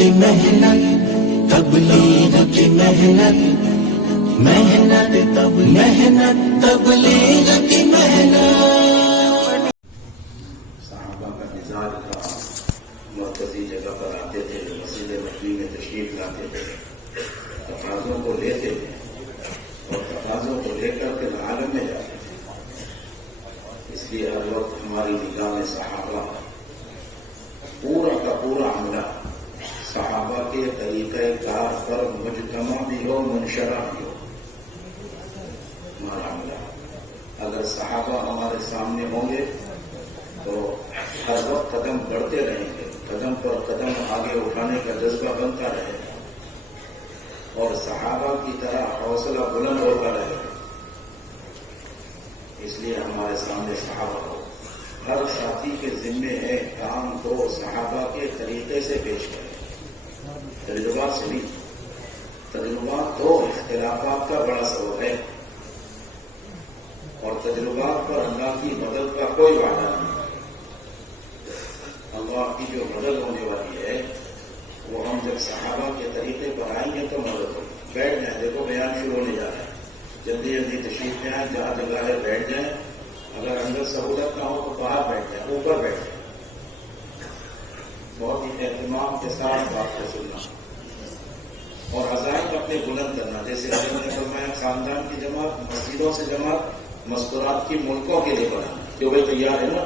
کی محنت، تبلیغ کی محنت، محنت تبلیغ کی محنت۔ صحابہ کا مزاج تھا، مرکزی جگہ پر آتے تھے، مسجد نبوی میں تشریف لاتے تھے، تقاضوں کو لیتے تھے اور تقاضوں کو لے کر کے عالم میں جاتے تھے۔ اس لیے ہر وقت ہماری نگاہ میں صحابہ پورا کا پورا عملہ صحابہ کے طریقہ کار پر مجتمع بھی ہو، منشرہ بھی ہو۔ ہمارا عملہ اگر صحابہ ہمارے سامنے ہوں گے تو ہر وقت قدم بڑھتے رہیں گے، قدم پر قدم آگے اٹھانے کا جذبہ بنتا رہے گا اور صحابہ کی طرح حوصلہ بلند ہوتا رہے گا۔ اس لیے ہمارے سامنے صحابہ ہو، ہر ساتھی کے ذمے ہے کام کو صحابہ کے طریقے سے پیش کریں، تجربات سے نہیں۔ تجربات تو اختلافات کا بڑا سبب ہے اور تجربات پر اللہ کی مدد کا کوئی وعدہ نہیں۔ اللہ کی جو مدد ہونے والی ہے وہ ہم جب صحابہ کے طریقے پر آئیں گے تو مدد ہوگی۔ بیٹھ جائیں، دیکھو بیان شروع ہونے جا رہا ہے، جلدی جلدی تشریف لے آئیں، جہاں جگہ ہے بیٹھ جائیں، اگر اندر سہولت نہ ہو تو باہر بیٹھ جائیں، اوپر بیٹھ جائیں۔ بہت ہی اہتمام کے ساتھ بات کو سننا اور عزائم اپنے بلند کرنا، جیسے حضرت نے فرمایا خاندان کی جماعت، مسجدوں سے جماعت، مستورات کی ملکوں کے لیے بنانا، کہ بھائی تیار ہے نا۔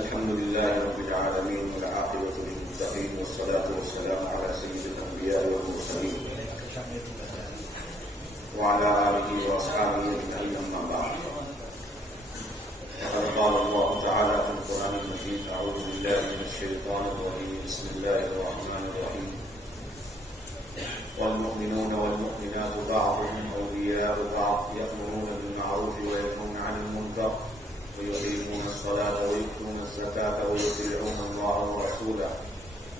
الحمد لله رب العالمين والعاقبة للمتقين والصلاة والسلام على سيد الأنبياء والمرسلين وعلى آله وأصحابه أجمعين، أما بعد، فقد قال الله تعالى في القرآن المجيد: أعوذ بالله من الشيطان الرجيم، بسم الله الرحمن الرحيم: والمؤمنون والمؤمنات بعضهم أولياء بعض يأمرون بالمعروف وينهون عن المنكر ويقيمون الصلاة ويؤتون الزكاة ويطيعون الله ورسوله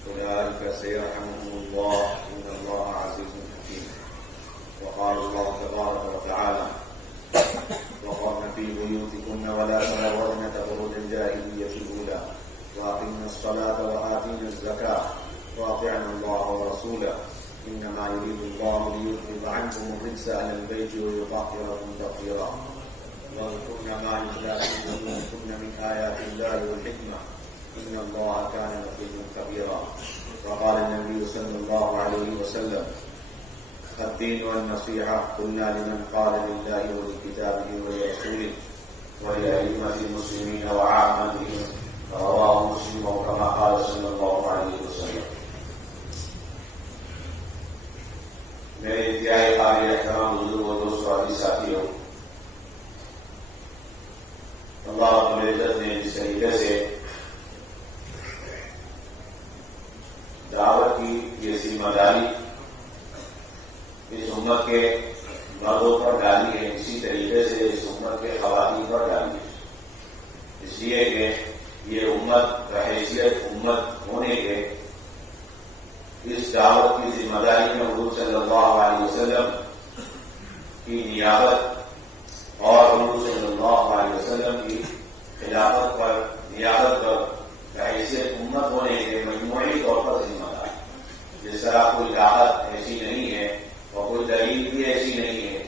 أولئك سيرحمهم الله إن الله عزيز حكيم. وقال الله تبارك وتعالى: وقرن في بيوتكن ولا تبرجن تبرج الجاهلية الأولى وأقمنا الصلاة وآتينا الزكاة وأطعنا الله ورسوله إنما يريد الله ليذهب عنكم الرجس أهل البيت ويطهركم تطهيرا واذكرن ما يتلى في بيوتكن من آيات الله والحكمة إن الله كان لطيفا خبيرا. وقال النبي صلى الله عليه وسلم: الدين والنصيحة، قلنا لمن؟ قال لله ولكتابه ولرسوله ولأئمة المسلمين وعامتهم، رواه مسلم، كما قال صلى الله عليه وسلم. میرے انتہائی قابل احترام بزرگ اور دوست اور ساتھیوں، اللہ رب العزت نے جس طریقے سے دعوت کی یہ ذمہ داری اس امت کے مردوں پر ڈالی ہے، اسی طریقے سے اس امت کے خواتین پر ڈالی ہے، اس لیے کہ یہ امت بحیثیت امت ہونے کے اس دعوت کی ذمہ داری میں حضور صلی اللہ علیہ وسلم کی نیابت اور حضور صلی اللہ علیہ وسلم کی خلافت پر نیابت پر بحیثیت امت ہونے کے مجموعی طور پر ذمہ دار۔ جس طرح کوئی طاقت ایسی نہیں ہے اور کوئی دلیل بھی ایسی نہیں ہے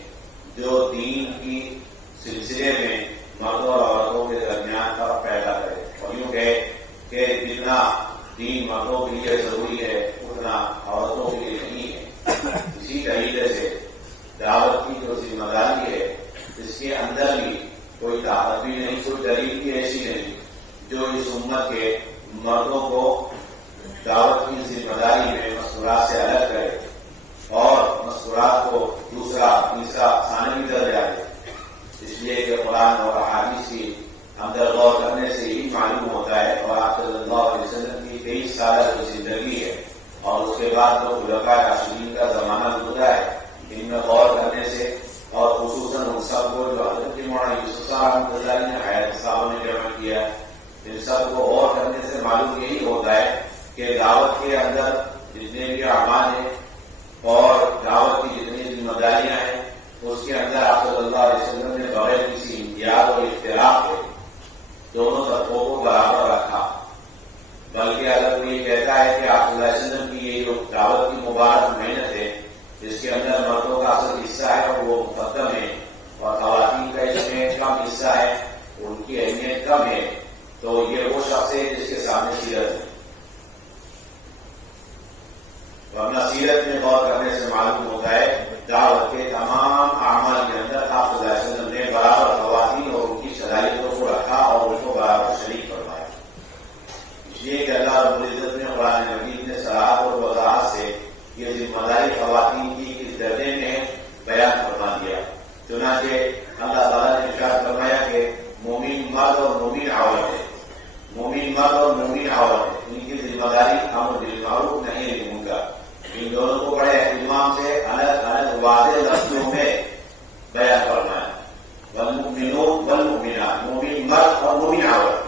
جو دین کی سلسلے میں مردوں اور عورتوں کے درمیان فرق پیدا کرے، اور یوں کہے کہ جتنا دین مردوں کے لیے ضروری ہے اتنا عورتوں کے لیے نہیں ہے۔ اسی طریقے سے دعوت کی جو ذمہ داری ہے اس کے اندر بھی کوئی طاقت بھی نہیں، کوئی دلیل بھی ایسی نہیں جو اس امت کے مردوں کو دعوت کی ذمہ داری میں مستورات سے الگ کرے اور مستورات کو دوسرا تیسرا ثانوی درجہ دے۔ اس لیے کہ قرآن اور احادیث کی اندر غور کرنے سے ہی معلوم ہوتا ہے، اور آپ صلی اللہ علیہ وسلم کی 23 سالہ جو زندگی ہے اور اس کے بعد جو خلفاء راشدین کا زمانہ گزرا ہے، ان میں غور کرنے سے اور خصوصاً ان سب کو جو حضرت مولانا یوسف صاحب رحمۃ اللہ علیہ نے آیت صاحب نے جمع کیا. ان سب کو غور کرنے سے معلوم یہی ہوتا ہے کہ دعوت کے اندر جتنے بھی اعمال ہیں اور دعوت کی جتنی ذمہ داریاں ہیں اس کے اندر آپ صلی اللہ علیہ وسلم نے بغیر کسی امتیاز اور اختلاف کے دونوں طبقوں کو برابر رکھا. بلکہ اگر کوئی یہ کہتا ہے کہ آپ صلی اللہ علیہ وسلم کی یہ جو دعوت کی مبارک محنت ہے جس کے اندر مردوں کا اصل حصہ ہے اور وہ مقدم ہے اور خواتین کا اس میں کم حصہ ہے, ان کی اہمیت کم ہے, تو یہ وہ شخص ہے جس کے سامنے سیرت ہے. ورنہ سیرت میں غور کرنے سے معلوم ہوتا ہے دعوت کے تمام اعمال کے اندر آپ صلی اللہ علیہ وسلم نے برابر خواتین اور ان کی صلاحیتوں کو رکھا اور ان کو برابر شریک فرمایا. اس لیے کہ اللہ رب العزت نے قرآن مجید نے صراحت اور وضاحت سے یہ ذمہ داری خواتین کی کس درجے میں بیان فرما دیا. چنانچہ اللہ تعالیٰ نے ارشاد فرمایا کہ مومن مرد اور مومن عورت ہے, مومن مرد اور مومن عورت ہے, ان کی ذمہ داری امر بالمعروف نہی عن المنکر. ان دونوں کو بڑے اہتمام سے الگ الگ واضح لفظوں میں بیان فرمایا. والمؤمنون والمؤمنات, مومن مرد اور مومن عورت.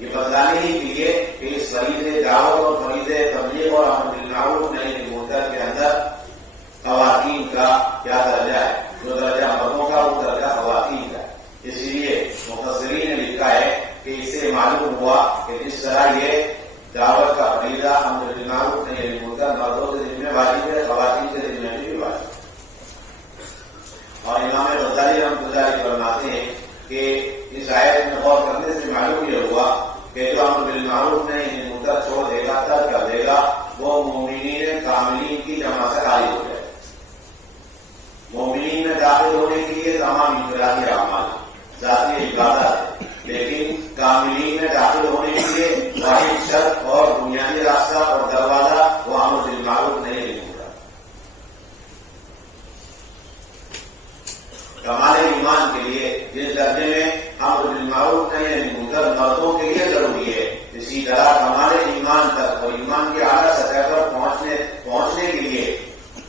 یہ بتلانے ہی کے لیے کہ اس فریض دعوت اور فریض تبلیغ اور امر بالمعروف نہی عن المنکر کے اندر خواتین کا کیا درجہ ہے. جو درجہ مردوں کا وہ درجہ خواتین کا. اسی لیے مفسرین نے لکھا ہے کہ اس سے معلوم ہوا کہ جس طرح یہ دعوت کا فریضہ امر بالمعروف نہی عن المنکر مردوں کے ذمہ میں واجب ہے, خواتین کے ذمہ میں بھی واجب ہے. اور امام غزالی رحمۃ اللہ علیہ فرماتے ہیں کہ اس آیت میں غور کرنے سے معلوم یہ ہوا کہ جو امر بالمعروف نہی عن المنکر چھوڑ دے گا, ترک کر دے گا, وہ مومنین کاملین کی جمع سے خالی ہو جائے. مومنین میں داخل ہونے کے لیے تمام انفرادی اعمال ذاتی عبادت ہے, لیکن کاملین میں داخل ہونے کے لیے واحد شرط اور بنیادی راستہ اور دروازہ وہ امر بالمعروف نہی عن المنکر. کمال ایمان کے لیے جس درجے میں امر بالمعروف نہی عن المنکر مردوں کے لیے ضروری ہے, اسی طرح کمال ایمان تک اور ایمان کی اعلیٰ سطح پر پہنچنے کے لیے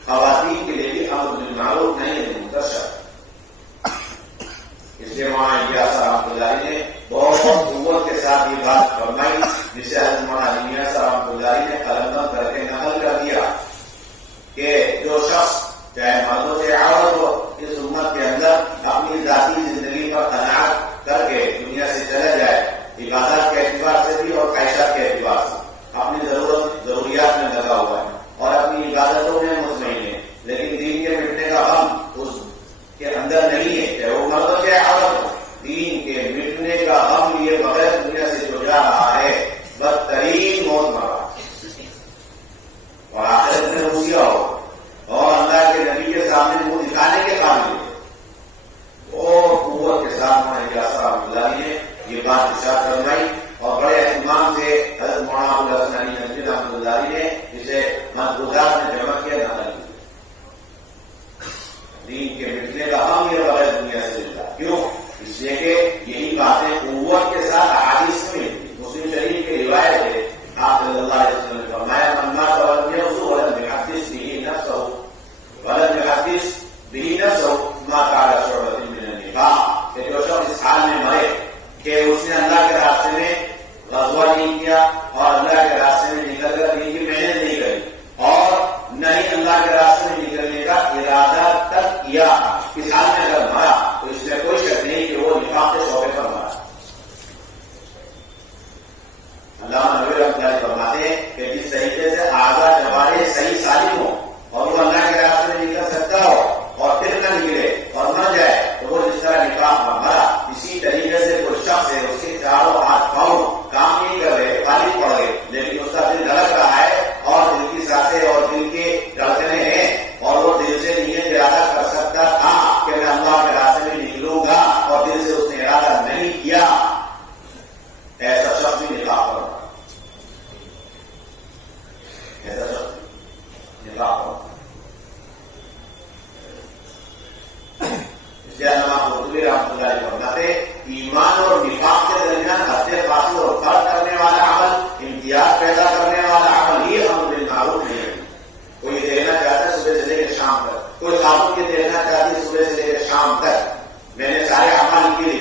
خواتین کے لیے بھی امر بالمعروف نہی عن المنکر شرط. اس لیے مولانا الیاس رحمۃ اللہ علیہ نے بہت قوت کے ساتھ یہ بات فرمائی جسے حضرت مولانا الیاس رحمۃ اللہ علیہ نے قلم بند کر کے نقل کر دیا کہ جو شخص چاہے مرد ہو چاہے عورت ہو اس امت کے اندر اپنی ذاتی زندگی پر قناعت کر کے دنیا سے چلا جائے, عبادات کے اعتبار سے بھی اور خواہشات کے اعتبار سے اپنی ضروریات میں لگا ہوا ہے اور اپنی عبادتوں میں مطمئن ہے, لیکن دین کے مٹنے کا غم اس کے اندر نہیں ہے, چاہے وہ مرد ہو چاہے عورت ہو. دین کے مٹنے کا غم لیے بغیر دنیا سے جو جا رہا ہے بدترین موت مر رہا ہے اور آخرت میں روسیا ہو اور اللہ کے نبی کے سامنے منہ دکھانے کے قابل ہے. اور قوت کے ساتھ مولانا الیاس رحمۃ اللہ علیہ نے یہ بات ارشاد فرمائی اور بڑے اہتمام سے حضرت مولانا ابوالحسن علی ندوی رحمۃ اللہ علیہ نے جسے مضبوطات میں جمع کیا نقل کی. دین کے مٹنے کا غم یہ بغیر دنیا سے ملتا. کیوں؟ اس لیے کہ یہی باتیں قوت کے ساتھ احادیث میں ملتی. مسلم شریف کی روایت ہے آپ صلی اللہ علیہ وسلم نے فرمایا من مات ولم يغزو ولم يحدث به نفسه مات على شعبة من النفاق. کہ جو شخص اس حال میں مرے کہ اس نے اللہ کے راستے میں غزوہ نہیں کیا اور اللہ کے راستے میں نکل کر دین کی محنت نہیں کری اور نہ ہی اللہ کے راستے میں نکلنے کا ارادہ تک کیا, اس حال میں اگر مرا تو اس میں کوئی شک نہیں کہ وہ نفاق کے شعبے پر مرا. علامہ نووی رحمۃ اللہ فرماتے ہیں کہ جس طریقے سے اعضاء جوارح صحیح سالم ہو اور وہ اللہ کے راستے میں نکل سکتا ہو اور پھر نہ نکلے اور مر جائے تو وہ جس طرح نفاق میں مرا, اسی طریقے سے کوئی شخص ہے اس کے چاروں ہاتھ پاؤں کام نہیں کر رہے, خالی پڑ گئے, لیکن اس کا دل دھڑک رہا ہے اور دل کی سانسیں اور دل کے دھڑکنے ہیں اور وہ دل سے نیت ارادہ کر سکتا تھا کہ میں اللہ کے راستے میں نکلوں گا اور دل سے اس نے ارادہ نہیں کیا, ایسا شخص بھی نفاق پر مرا. ایسا شخص نفاق پر قرطبی رحمۃ اللہ علیہ فرماتے ایمان اور نفاق کے درمیان حد فاصل اور فرق کرنے والا عمل, امتیاز پیدا کرنے والا عمل یہ امر بالمعروف نہیں ہے. کوئی دیکھنا چاہتا ہے صبح سے لے کے شام تک, کوئی خاتون یہ دیکھنا چاہتی ہے صبح سے لے کے شام تک میں نے سارے اعمال کیے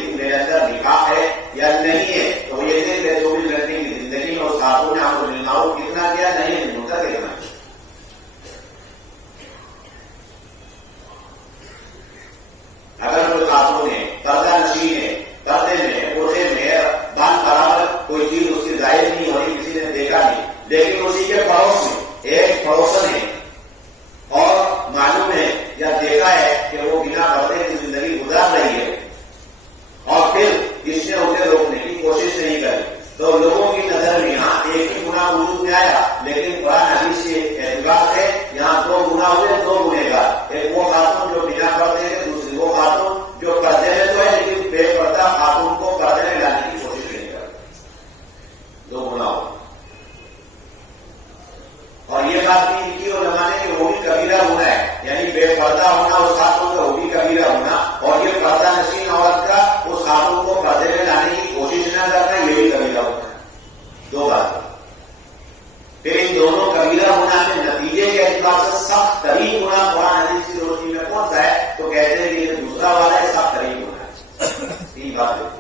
بات ہے.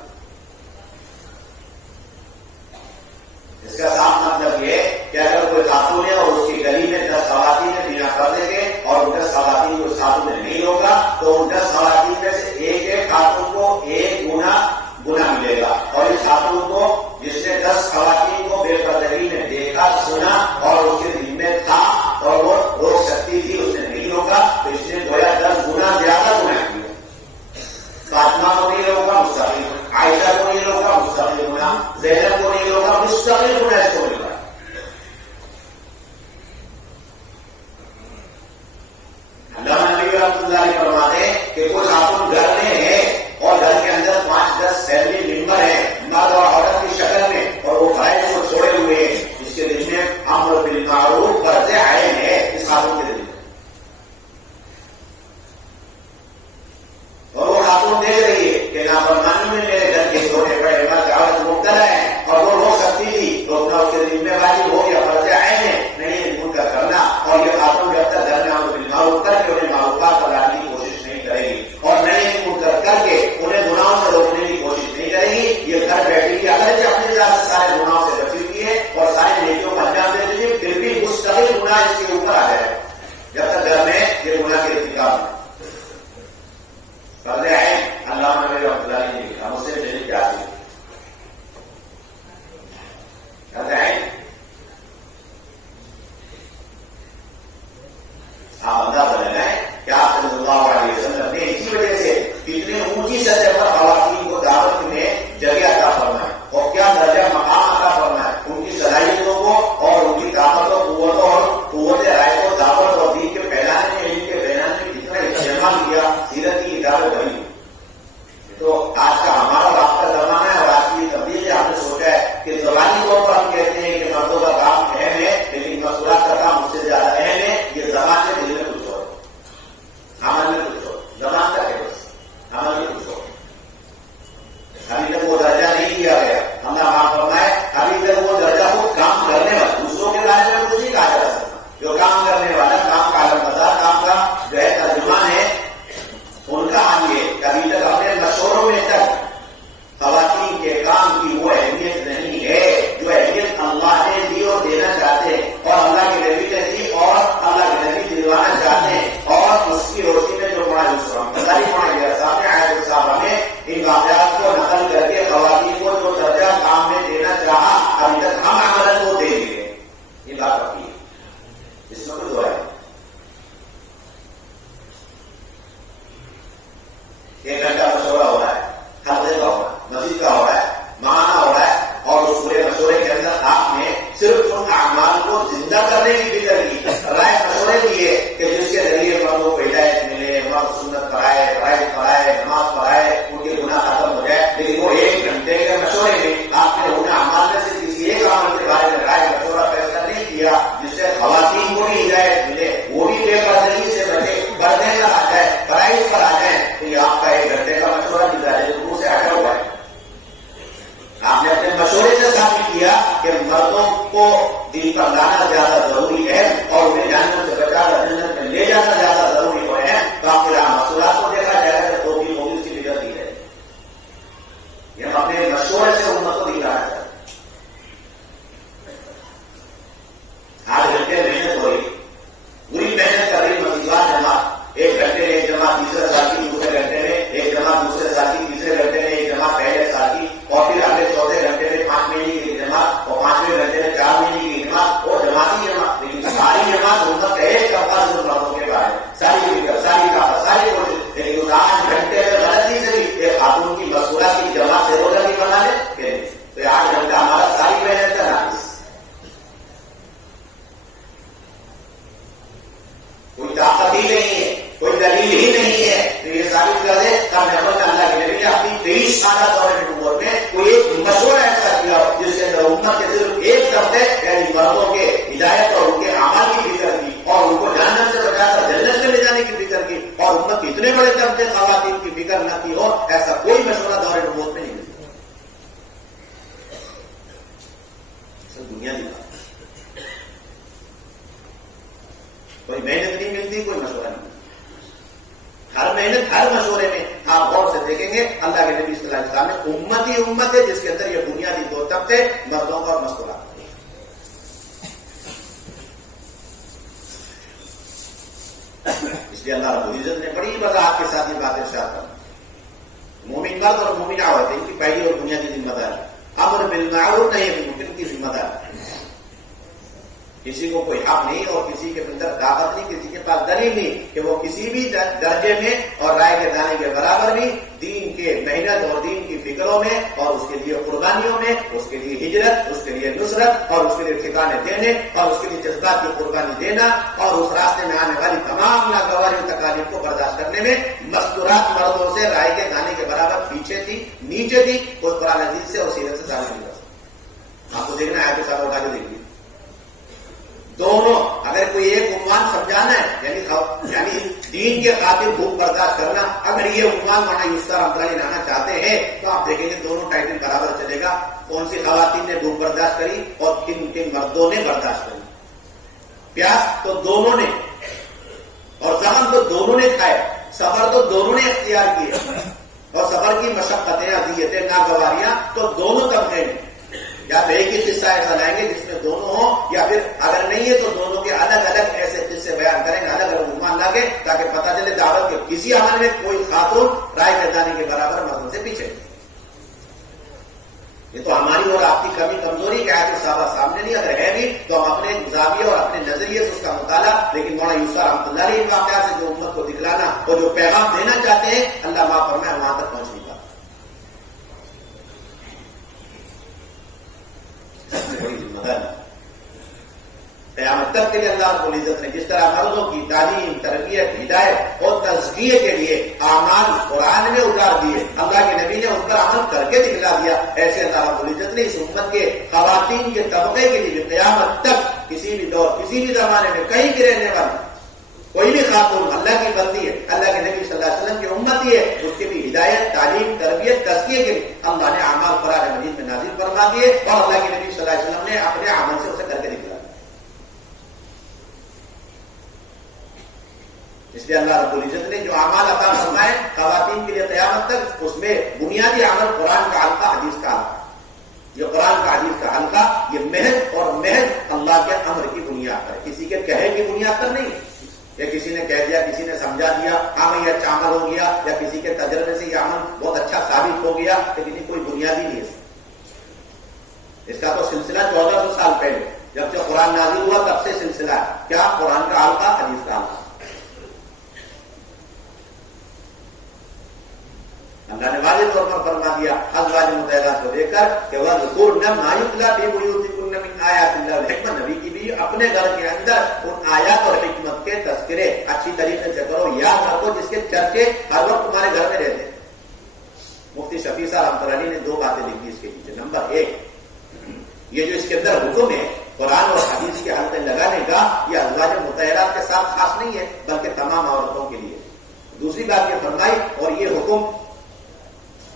اس کا صاف مطلب یہ کہ اگر کوئی خاتون ہے اور اس کی گلی میں 10 خواتین ہیں بنا پردے کے اور ان 10 خواتین کو اس خاتون میں نہیں ہوگا تو ان 10 خواتین میں سے ایک خاتون کو 1 گنا ملے گا. اور اس خاتون کو جس نے 10 خواتین کو بے پردگی میں دیکھا سنا اور اس کے دل میں تھا اور وہ روک سکتی تھی اس نے نہیں روکا تو اس نے گویا 10 گنا زیادہ گناہ کیا. فاطمہ کو نہیں روکا مستقل گناہ، عائشہ کو نہیں روکا مستقل گناہ، زینب کو نہیں روکا مستقل گناہ اس کو مل رہا ہے. علامہ نبی رحمۃ اللہ علیہ فرماتے ہیں کہ کوئی خاتون گھر میں ہے اور گھر کے اندر 5-10 فیملی ممبر ہیں مرد اور عورت کی شکل میں اور وہ فرائض کو چھوڑے ہوئے ہیں، جس کے دل میں امر بالمعروف فرض عین ہے اس خاتون کے دل میں، اور وہ خاتون دیکھ رہی ہے کہ نافرمانی میں میرے گھر کے چھوٹے بڑے مرد عورت مبتلا ہے اور وہ روک سکتی تھی تو اپنا اس کے دل میں واجب ہو گیا فرض عین ہے نہیں ان کا کرنا. اور یہ خاتون جب تک گھر میں امر بالمعروف کر کے انہیں معروفات پر لانے کی کوشش نہیں کرے گی اور نئے منکر کر کے انہیں گناہوں سے روکنے کی کوشش نہیں کرے گی، یہ گھر بیٹھے گی اگرچہ اپنی ذات سے سارے گناہوں سے بچی ہوئی ہے اور سارے نیکیوں کو انجام دے دیجیے پھر بھی مستقل گناہ اس کے اوپر آ جائے جب تک گھر میں یہ گناہ کے ارتکاب ہے. پردے آئے علامہ نبی رحمۃ اللہ علیہ نے لکھا مجھ سے چلیے کیا چیز پردے آئے آپ اندازہ لگائیں کہ آپ صلی اللہ علیہ وسلم نے اسی وجہ سے اتنی اونچی سطح پر خواتین کو دعوت میں جگہ عطا فرمائے اور کیا درجہ مقام عطا فرمائے، ان کی صلاحیتوں کو اور ان کی طاقت و قوتوں اور قوت رائے کو دعوت اور دین کے پھیلانے میں ان کے پھیلانے میں کتنا استعمال کیا. سیرت کی کتابیں بھری تو آج کا ہمارا وقت کا زمانہ ہے اور آج کی تبدیلی سے ہم نے سوچا ہے کہ زبانی طور پر ہم کہتے ہیں کہ مردوں کا کام اہم ہے لیکن مسئولات کا کام اس سے زیادہ اہم ہے. یہ زبان سے دل میں کچھ ہو عمل میں کچھ ہو، زبان کا ہے بس عمل میں کچھ ہو. ابھی تک وہ درجہ نہیں دیا گیا، اللہ معاف فرمائے ابھی تک وہ درجہ کو کام کرنے والا دوسروں کے بارے میں کچھ نہیں کہا جا سکتا. جو کام کرنے والا کام کا علم بازار کام کا جو ہے ترجمان ہے ان کا حال یہ کبھی تک اپنے مشوروں میں تک خواتین کے کام کی وہ اہمیت نہیں ہے جو اہمیت اللہ نے دی اور دینا چاہتے ہیں اور اللہ کے نبی نے دی اور اللہ کے نبی دلوانا چاہتے ہیں اور اس کی روشنی میں جو بتائی پڑا گیا سامنے آئے صاحب نے ان واقعات کو نقل کر کے خواتین کو جو درجہ کام میں دینا چاہا ابھی تک ہم عمل کو دے دیے. یہ بات ہوتی ہے اس میں کچھ ہو رہا ہے. 1 گھنٹہ مشورہ ہو رہا ہے، حلقے کا ہو رہا ہے، مسجد کا ہو رہا ہے، ماہانہ ہو رہا ہے اور اس پورے مشورے کے اندر آپ نے صرف ان اعمال کو زندہ کرنے کی فکر کی، رائے مشورے دیے کہ جس کے ذریعے مردوں کو ہدایت ملے، مرد سنت پڑھائے، فرائض پڑھائے، نماز پڑھائے، ان کے گناہ ختم ہو جائے. لیکن وہ 1 گھنٹے کے مشورے میں آپ نے ان اعمال میں سے کسی ایک عمل کے بارے میں رائے مشورہ فیصلہ نہیں کیا جس سے خواتین کو بھی ہدایت ملے، وہ بھی بے پردگی سے بچے، پردے پر آ جائے، فرائض پر آ جائے. تو یہ آپ کا 1 گھنٹے کا مشورہ رکوع سے ہٹا ہوا ہے. آپ نے اپنے مشورے سے ثابت کیا کہ مردوں کو دین پر لانا زیادہ ضروری ہے اور انہیں جہنم سے بچا کر جنت میں لے جانا زیادہ ضروری ہے. تو آپ کے مشورات کو دیکھا جائے گا تو بھی ہوگی اس کی فکر دی ہے. یہ ہم اپنے مشورے سے امت کو دکھانا چاہتے ہیں. 8 گھنٹے محنت ہو رہی، پوری محنت کر رہی مسجد جماعت، 1 گھنٹے میں ایک جماعت تیسرے ساتھی، دوسرے گھنٹے میں ایک جماعت دوسرے ساتھی، تیسرے گھنٹے میں ایک جماعت پہلے ساتھی اور پھر اگلے 4تھے گھنٹے میں 5 مہینے کی ایک جماعت اور 5ویں گھنٹے میں 4 مہینے کی ایک جماعت اور جماعتی جماعت. لیکن ساری جماعت امت ایک طبقہ سے مردوں کے بارے میں ساری فکر، ساری طاقت، ساری کوشش. لیکن اس 8 گھنٹے میں غلطی سے بھی ایک خاتون کی مسئولات کی جماعت سے روزہ نہیں بنا لے تو 8 گھنٹہ ہمارا ساری محنت کا ناقص. کوئی طاقت ہی نہیں ہے، کوئی دلیل ہی نہیں ہے تو یہ ثابت کر دے تب جب اللہ کے نبی نے اپنی 23 سالہ دور نبوت میں کوئی ایک مشورہ ایسا کیا جس کے اندر امت کے صرف ایک طبقے یعنی مردوں کے ہدایت اور ان کے اعمال کی فکر کی اور ان کو جہنم سے بچا کر جنت میں لے جانے کی فکر کی اور امت کے اتنے بڑے طبقے خواتین کی فکر نہ کی ہو، ایسا کوئی مشورہ دور نبوت میں نہیں ملتا. دنیا کی بات، کوئی محنت نہیں ملتی، کوئی مشورہ نہیں ملتا. ہر محنت ہر مشورے میں آپ غور سے دیکھیں گے اللہ اللہ کے نبی صلی اللہ علیہ وسلم نے امت ہی امت ہے جس کے اندر یہ بنیادی دو طبقے مردوں کا اور مستورات. اس لیے اللہ رب العزت نے بڑی وضاحت کے ساتھ یہ باتیں ارشاد کر مومن مرد اور مومن عورت ان کی پہلی اور بنیادی ذمہ داری امر بالمعروف نہیں بالمنکر کی ذمہ داری. کسی کو کوئی حق نہیں اور کسی کے اندر طاقت نہیں, کسی کے پاس دلیل نہیں کہ وہ کسی بھی درجے میں اور رائے کے دانے کے برابر بھی دین کے محنت اور دین کی فکروں میں اور اس کے لیے قربانیوں میں, اس کے لیے ہجرت, اس کے لیے نصرت اور اس کے لیے ٹھکانے دینے اور اس کے لیے جذبات کی قربانی دینا اور اس راستے میں آنے والی تمام ناگواری تکالیف کو برداشت کرنے میں مستورات مردوں سے رائے کے دانے کے برابر پیچھے تھی, نیچے تھی. کوئی قرآن عزیز سے اور سیرت سے زیادہ نہیں کر سکتا. آپ کو دیکھنا ہے کہ سارا اٹھا کے دیکھیے دونوں. اگر کوئی ایک عنوان سمجھانا ہے یعنی دین کے خاطر بھوک برداشت کرنا, اگر یہ عنوان مولانا یوسف رحمۃ اللہ علیہ لانا چاہتے ہیں تو آپ دیکھیں گے دونوں ٹائٹل برابر چلے گا. کون سی خواتین نے بھوک برداشت کری اور کن کن مردوں نے برداشت کری. پیاس تو دونوں نے اور زخم تو دونوں نے کھائے, سفر تو دونوں نے اختیار کیے اور سفر کی مشقتیں, اذیتیں, ناگواریاں تو دونوں طبقے نے. یا تو ایک ہی قصہ ایسا لائیں گے جس میں دونوں ہوں, یا پھر اگر نہیں ہے تو دونوں کے الگ الگ ایسے قصے بیان کریں گے, الگ الگ عنوان لا کے, تاکہ پتہ چلے دعوت کے کسی عمل میں کوئی خاتون رائے کے دانے کے برابر مردوں سے پیچھے. یہ تو ہماری اور آپ کی کمی کمزوری کیا ہے تو صحابہ سامنے نہیں, اگر ہے بھی تو ہم اپنے زاویے اور اپنے نظریے سے اس کا مطالعہ. لیکن مولانا یوسف رحمۃ اللہ علیہ واقعہ سے جو امت کو دکھلانا اور جو پیغام دینا چاہتے ہیں اللہ معاف فرمائے وہاں تک پہنچ نہیں پاتا. سب سے بڑی ذمہ داری قیامت تک کے لیے اللہ رب العزت نے جس طرح مردوں کی تعلیم, تربیت, ہدایت اور تزکیے کے لیے اعمال قرآن میں اتار دیے, اللہ کے نبی نے ان پر عمل کر کے دکھلا دیا, ایسے اللہ رب العزت نے اس امت کے خواتین کے طبقے کے لیے قیامت تک کسی بھی دور, کسی بھی زمانے میں کہیں کی رہنے والی کوئی بھی خاتون اللہ کی بندی ہے, اللہ کے نبی صلی اللہ علیہ وسلم کی امتی ہے, اس کے بھی ہدایت, تعلیم, تربیت, تزکیے کے لیے اللہ نے اعمال قرآن مجید میں نازل فرما دیے اور اللہ کے نبی صلی اللہ علیہ وسلم نے اپنے عمل سے اسے کر کے دکھلا. اس لیے اللہ رب العزت نے جو اعمال عطا فرمائے خواتین کے لیے قیامت تک, اس میں بنیادی عمل قرآن کا حلقہ, حدیث کا حلقہ. یہ قرآن کا حدیث کا حلقہ یہ محض اور محض اللہ کے امر کی بنیاد پر, کسی کے کہے کی بنیاد پر نہیں. یا کسی نے کہہ دیا, کسی نے سمجھا دیا, ہاں بھائی اچھا عمل ہو گیا, یا کسی کے تجربے سے یہ عمل بہت اچھا ثابت ہو گیا, لیکن کوئی بنیادی نہیں ہے. اس کا تو سلسلہ 1400 سال پہلے جب سے قرآن نازل ہوا تب سے سلسلہ ہے. کیا قرآن کا حلقہ, حدیث کا حلقہ. اللہ نے واضح طور پر فرما دیا ازواج مطہرات کو دیکھ کر کہ وَاذْكُرْنَ مَا يُتْلَىٰ فِي بُيُوتِكُنَّ مِنْ آیَاتِ اللَّهِ الْحِکْمَةِ. نبی کی بھی اپنے گھر کے اندر ان آیات اور حکمت کے تذکرے اچھی طریقے سے کرو, یاد رکھو, جس کے چرچے ہر وقت تمہارے گھر میں رہتے ہیں. مفتی شفیع صاحب رحمۃ اللہ علیہ نے 2 باتیں لکھی اس کے پیچھے. نمبر 1, یہ جو اس کے اندر حکم ہے قرآن اور حدیث کے حلقے لگانے کا, یہ ازواج مطہرات کے ساتھ خاص نہیں ہے بلکہ تمام عورتوں کے لیے. دوسری بات یہ فرمائی, اور یہ حکم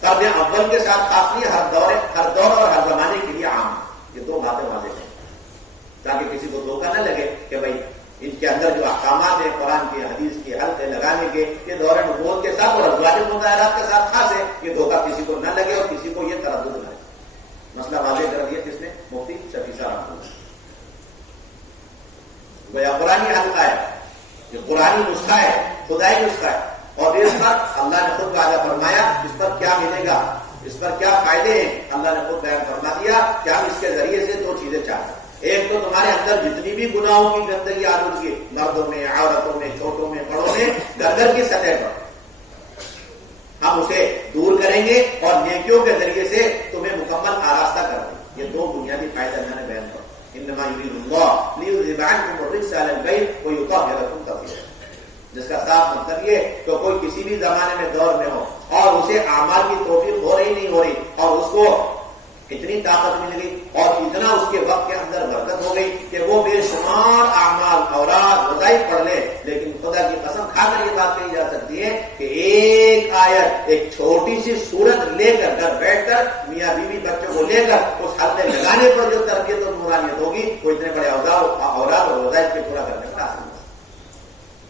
قرن اول کے ساتھ خاص نہیں, ہر دور اور ہر زمانے کے لیے عام. یہ 2 باتیں واضح ہیں تاکہ کسی کو دھوکہ نہ لگے کہ بھائی ان کے اندر جو احکامات ہیں قرآن کی حدیث کے حلقے لگانے کے یہ دور نبوت کے ساتھ اور ازواج مطہرات کے ساتھ خاص ہے, یہ دھوکہ کسی کو نہ لگے اور کسی کو یہ تردد نہ لگے. مسئلہ واضح کر دیا کس نے, مفتی شفیع صاحب نے. گویا قرآنی حلقہ ہے, یہ قرآنی نسخہ ہے, خدائی نسخہ ہے, اور اس پر اللہ نے خود وعدہ فرمایا اس پر کیا ملے گا, اس پر کیا فائدے ہیں. اللہ نے خود بیان فرما دیا کہ ہم اس کے ذریعے سے 2 چیزیں چاہتے ہیں. ایک تو تمہارے اندر جتنی بھی گناہوں کی گندگی آلودگی, مردوں میں, عورتوں میں, چھوٹوں میں, بڑوں میں, گردر کی سطح پر ہم اسے دور کریں گے اور نیکیوں کے ذریعے سے تمہیں مکمل آراستہ کر دیں گے. یہ 2 بنیادی فائدے اللہ نے بیان کر. انما یرید اللہ لیذھب عنکم الرجس اہل البیت ویطہرکم تطہیرا. جس کا صاف مطلب یہ کہ کوئی کسی بھی زمانے میں دور میں ہو اور اسے اعمال کی توفیق ہو رہی نہیں ہو رہی, اور اس کو اتنی طاقت مل گئی اور اتنا اس کے وقت کے اندر برکت ہو گئی کہ وہ بے شمار اعمال, اوراد, وظائف پڑھ لے, لیکن خدا کی قسم کھا کر یہ بات کہی جا سکتی ہے کہ ایک آیت, ایک چھوٹی سی سورت لے کر گھر بیٹھ کر میاں بیوی بچوں کو لے کر اس حلقے لگانے پر جو تربیت اور نورانیت ہوگی وہ اتنے بڑے اوراد اور وظائف کے پورا کرنے پر آسان.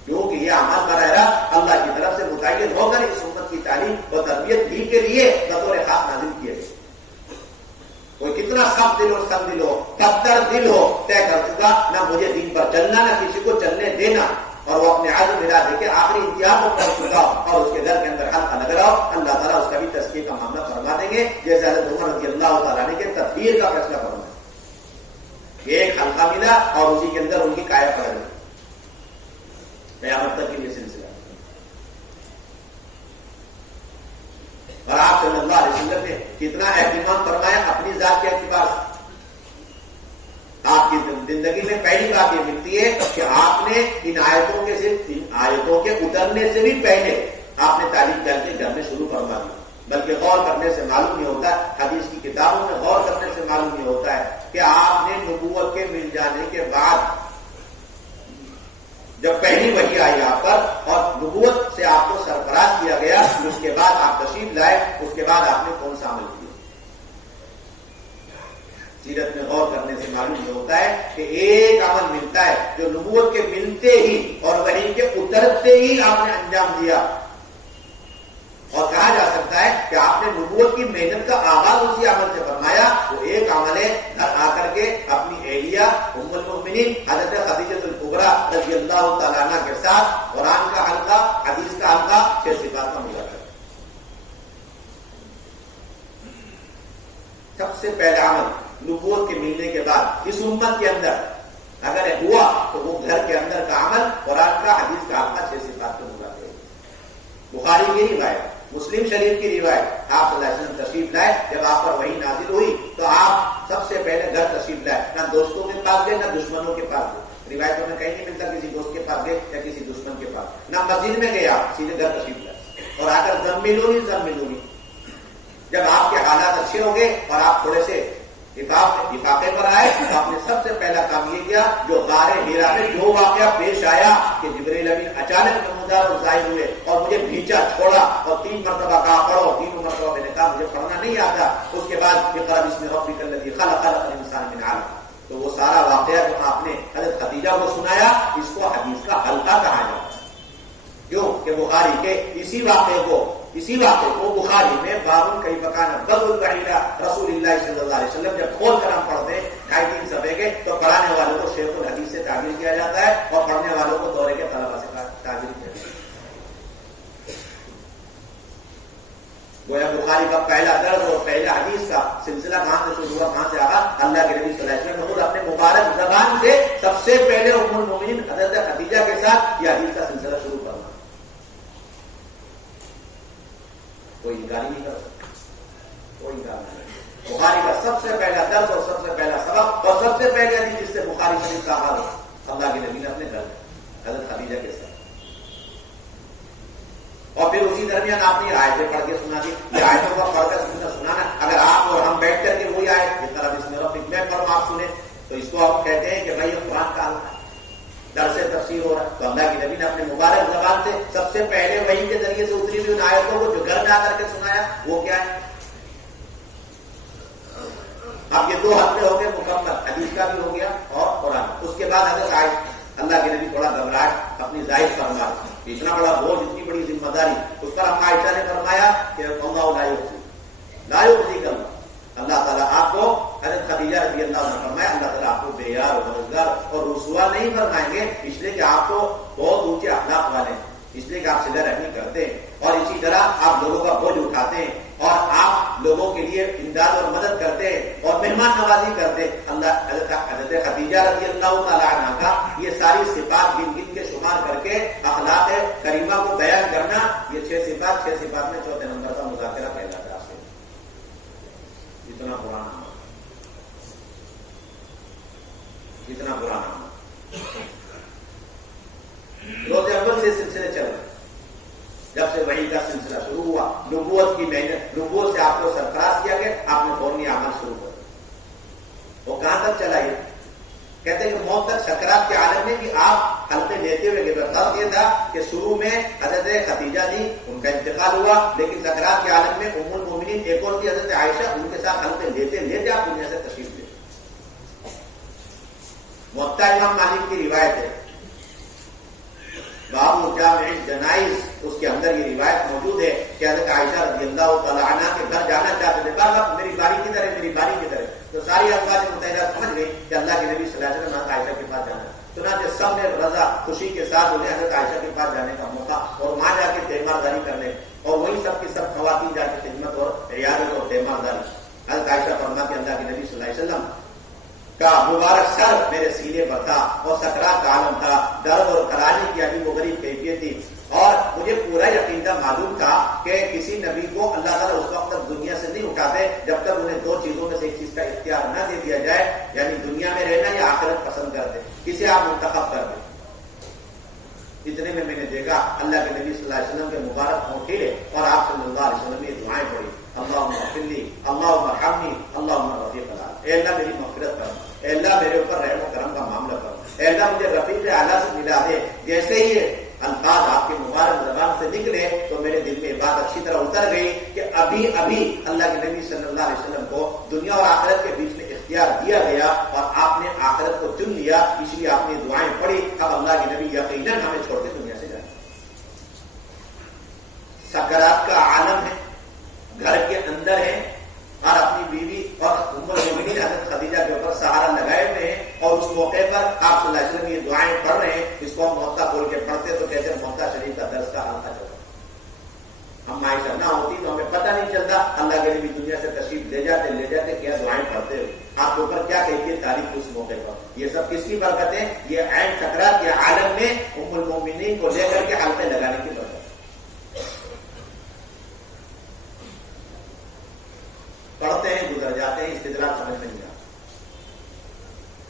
کیونکہ یہ اعمال براہ راست اللہ کی طرف سے متعین ہو کر اس امت کی تعلیم اور تربیت دین کے لیے بطور خاص نازل کیے گئے. کوئی کتنا سخت دل اور سخت دل ہو، پتھر دل ہو، طے کر چکا نہ مجھے دین پر چلنا نہ کسی کو چلنے دینا، اور وہ اپنے عزم ملا دے کے آخری انتہا کو پہنچ چکا اور اس کے در کے اندر حلقہ لگ رہا ہو، اللہ تعالیٰ اس کا بھی تزکیے کا معاملہ فرما دیں گے، جیسے حضرت عمر رضی اللہ تعالیٰ نے کہ تدبیر کا فیصلہ فرمایا. ایک حلقہ ملا اور اسی کے اندر ان کی کایا پڑ گئی قیامت تک کے لیے سلسلہ. اور آپ صلی اللہ علیہ وسلم نے کتنا اہتمام فرمایا اپنی ذات کے اعتبار سے. آپ کی زندگی میں پہلی بات یہ ملتی ہے کہ آپ نے ان آیتوں کے صرف ان آیتوں کے اترنے سے بھی پہلے آپ نے تعلیم کر کے گھر میں شروع فرما دی. بلکہ غور کرنے سے معلوم نہیں ہوتا ہے، حدیث کی کتابوں میں غور کرنے سے معلوم نہیں ہوتا ہے کہ آپ نے نبوت کے مل جانے کے بعد جب پہلی وحی آئی آپ پر اور نبوت سے آپ کو سرفراز کیا گیا، اس کے بعد آپ تشریف لائے، اس کے بعد آپ نے کون سا عمل کیا. سیرت میں غور کرنے سے معلوم یہ ہوتا ہے کہ ایک عمل ملتا ہے جو نبوت کے ملتے ہی اور وحی کے اترتے ہی آپ نے انجام دیا، اور کہا جا سکتا ہے کہ آپ نے نبوت کی محنت کا آغاز اسی عمل سے فرمایا. وہ ایک عمل ہے گھر آ کر کے اپنی اہلیہ ام المؤمنین حضرت خدیجہ الکبریٰ رضی اللہ تعالیٰ عنہ کے ساتھ قرآن کا حلقہ، حدیث کا حلقہ، 6 صفات کا مذاکرہ. سب سے پہلا عمل نبوت کے ملنے کے بعد اس امت کے اندر اگر ہوا تو وہ گھر کے اندر کا عمل قرآن کا، حدیث کا حلقہ، 6 صفات کا مذاکرہ. بخاری کی روایت، مسلم شریف کی روایت، آپ صلی اللہ علیہ وسلم تشریف لائے، جب آپ پر وحی نازل ہوئی تو آپ سب سے پہلے گھر تشریف لائے. نہ دوستوں کے پاس گئے نہ دشمنوں کے پاس گئے. روایتوں میں کہیں نہیں ملتا کسی دوست کے پاس گئے یا کسی دشمن کے پاس. نہ مسجد میں گئے، آپ سیدھے گھر تشریف لائے اور آ کر ضم ملونی. جب آپ کے حالات اچھے ہو گئے اور آپ تھوڑے سے افاقے پر آئے تو آپ نے سب سے پہلا کام یہ کیا جو غار حرا میں جو واقعہ پیش آیا کہ جبرائیل امین اچانک نمودار اور ظاہر ہوئے اور مجھے بھیجا چھوڑا اور 3 مرتبہ کہا پڑھو. 3 مرتبہ میں نے کہا مجھے پڑھنا نہیں آتا. اس کے بعد اقرأ باسم ربک الذی خلق الانسان من علق. تو وہ سارا واقعہ جو آپ نے حضرت خدیجہ کو سنایا اس کو حدیث کا حلقہ کہا جاتا ہے. کیوں کہ بخاری کے اسی واقعے کو بخاری میں بابن کیف کان بدء الوحی رسول اللہ صلی اللہ علیہ وسلم جب کھول کر ہم پڑھتے ہیں 2.5-3 صفحے کے تو پڑھانے والوں کو شیخ الحدیث سے تعبیر کیا جاتا ہے اور پڑھنے والوں کو دورے کے طلبہ سے تعبیر کیا جاتا ہے. گویا بخاری کا پہلا درس اور پہلا حدیث کا سلسلہ کہاں سے شروع ہوا، کہاں سے آگا؟ اللہ کے نبی صلی اللہ علیہ وسلم نے خود اپنے مبارک زبان سے سب سے پہلے ام المؤمنین حضرت خدیجہ کے ساتھ یہ حدیث کا سلسلہ شروع کرنا. کوئی انکار نہیں کر سکتا، کوئی انکار نہیں. بخاری کا سب سے پہلا درس اور سب سے پہلا سبق اور سب سے پہلے حدیث جس سے بخاری شریف کا آغاز ہوا اللہ کے نبی نے اپنے گھر حضرت خدیجہ کے ساتھ. اور پھر اسی درمیان آپ نے یہ آیتیں پڑھ کے سنا دی. یہ آیتوں کا پڑھ کر سنانا اگر آپ اور ہم بیٹھ کر کے وہی آیت جس طرح بسم ربک میں پڑھوں آپ سنیں تو اس کو آپ کہتے ہیں کہ بھائی یہ قرآن کا درس تفسیر ہو رہا ہے. تو اللہ کے نبی نے اپنے مبارک زبان سے سب سے پہلے وحی کے ذریعے سے اتری ہوئی ان آیتوں کو جو گھر میں آ کر کے سنایا وہ کیا ہے. اب یہ 2 ہفتے ہو گئے مکمل، حدیث کا بھی ہو گیا اور قرآن. اس کے بعد حضرت آیت اللہ کے نبی تھوڑا گھبراہٹ اپنی ظاہر فرما، اتنا بڑا بوجھ، اتنی بڑی ذمہ داری اس پر ہم عائشہ نے فرمایا کہ لا یخزیک اللہ. اللہ تعالیٰ آپ کو حضرت خدیجہ رضی اللہ عنہ فرمایا اللہ تعالیٰ آپ کو بے یار اور روزگار اور رسوا نہیں فرمائیں گے، اس لیے کہ آپ کو بہت اونچے اخلاق والے ہیں، اس لیے کہ آپ صلہ رحمی کرتے ہیں اور اسی طرح آپ لوگوں کا بوجھ اٹھاتے ہیں اور آپ لوگوں کے لیے امداد اور مدد کرتے ہیں اور مہمان نوازی کرتے ہیں. اللہ حضرت خدیجہ رضی اللہ تعالیٰ عنہ کا یہ ساری صفات گن گن کے شمار کر کے اخلاق کریمہ کو بیان کرنا، یہ 6 صفات میں 4 نمبر کا مذاکرہ کہلاتا ہے. اتنا پرانا روز اول سے سلسلے چل رہے. جب سے وحی کا سلسلہ شروع ہوا، نبوت کی محنت، نبوت سے آپ کو سرفراز کیا گیا، آپ نے فوری عمل شروع کر دیا. وہ کہاں تک چلا؟ یہ کہتے ہیں کہ موت تک سکرات کے عالم میں بھی آپ حلقے لیتے ہوئے گئے. فرض یہ تھا کہ شروع میں حضرت خدیجہ جی ان کا انتقال ہوا، لیکن سکرات کے عالم میں ام المؤمنین ایک اور تھی حضرت عائشہ، ان کے ساتھ حلقے لیتے آپ دنیا سے تشریف لے. موطا امام مالک کی روایت ہے باب جامع الجنائز، اس کے اندر یہ روایت موجود ہے کہ حضرت عائشہ رضی اللہ تعالیٰ عنہ کے گھر جانا چاہتے تھے، بار بار میری باری کدھر ہے، میری باری کدھر ہے، تو ساری ازواج متحدہ سمجھ گئی کہ اللہ کے نبی صلی اللہ علیہ وسلم حضرت عائشہ کے پاس جانا ہے، چنانچہ سب نے رضا خوشی کے ساتھ انہیں حضرت عائشہ کے پاس جانے کا موقع اور وہاں جا کے تیمارداری کرنے، اور وہی سب کی سب خواتین جا کے خدمت اور عیادت اور تیمارداری۔ حضرت عائشہ فرماتی اللہ کے نبی صلی اللہ علیہ وسلم کا مبارک سر میرے سینے پر تھا اور سکرات کا عالم تھا، درد اور کرانے کی عجیب و غریب کیفیت تھی، اور مجھے پورا یقیناً معلوم تھا کہ کسی نبی کو اللہ تعالیٰ اس وقت تک دنیا سے نہیں اٹھاتے جب تک انہیں دو چیزوں میں سے ایک چیز کا اختیار نہ دے دیا جائے، یعنی دنیا میں رہنا یا آخرت پسند کرتے، کسے آپ منتخب کر دیں۔ اتنے میں نے دیکھا اللہ کے نبی صلی اللہ علیہ وسلم کے مبارک ہوں کھلے اور آپ صلی اللہ علیہ وسلم نے دعائیں پڑھی، اللہم اغفر لی، اللہم ارحمنی، اللہم رفیق الاعلیٰ، اے اللہ میری مغفرت کر، اے اللہ میرے اوپر رحم و کرم کا معاملہ کر، اے اللہ مجھے رفیق اعلیٰ سے ملا دے۔ جیسے ہی الفاظ آپ کی مبارک زبان سے نکلے تو میرے دل میں یہ بات اچھی طرح اتر گئی کہ ابھی ابھی اللہ کے نبی صلی اللہ علیہ وسلم کو دنیا اور آخرت کے بیچ میں اختیار دیا گیا اور آپ نے آخرت کو چن لیا، اس لیے آپ نے دعائیں پڑھی، اب اللہ کے نبی یقیناً ہمیں چھوڑ کے دنیا سے جائیں۔ سکرات کا عالم ہے، گھر کے اندر ہے، اور اپنی بیوی اور ام المؤمنین حضرت خدیجہ کے اوپر سہارا لگائے ہوئے ہیں، اور اس موقع پر آپ صلی اللہ علیہ وسلم یہ دعائیں پڑھ رہے ہیں، اس کو ہم موتا بول کے پڑھتے تو کہتے ہیں موتا شریف کا درس کا حلقہ چل رہا۔ ہم عائشہ نہ ہوتی تو ہمیں پتہ نہیں چلتا، اللہ کے نبی دنیا سے تشریف لے جاتے کیا دعائیں پڑھتے ہوئے، آپ کے اوپر کیا کہتی ہے تاریخ اس موقع پر۔ یہ سب کس کی برکت ہے؟ یہ عین سکرات کے عالم میں ام المؤمنین کو لے کر کے حلقے لگانے کی برکت۔ پڑھتے ہیں گزر جاتے ہیں، استدلال سمجھ نہیں آتا،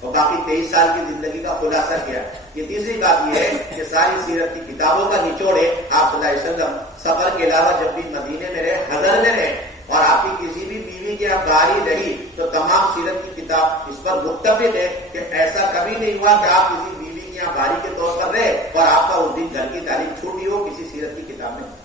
اور باقی 23 سال کی زندگی کا خلاصہ کیا ہے۔ یہ تیسری بات یہ ہے کہ ساری سیرت کی کتابوں کا نچوڑ ہے، آپ صلی اللہ علیہ وسلم سفر کے علاوہ جب بھی مدینے میں رہے، حضر میں رہے، اور آپ کی کسی بھی بیوی کی اب باری رہی تو تمام سیرت کی کتاب اس پر متفق ہے کہ ایسا کبھی نہیں ہوا کہ آپ کسی بیوی کی یہاں باری کے طور پر رہے اور آپ کا اس دن گھر کی تعلیم چھوٹی ہو کسی سیرت کی کتاب میں۔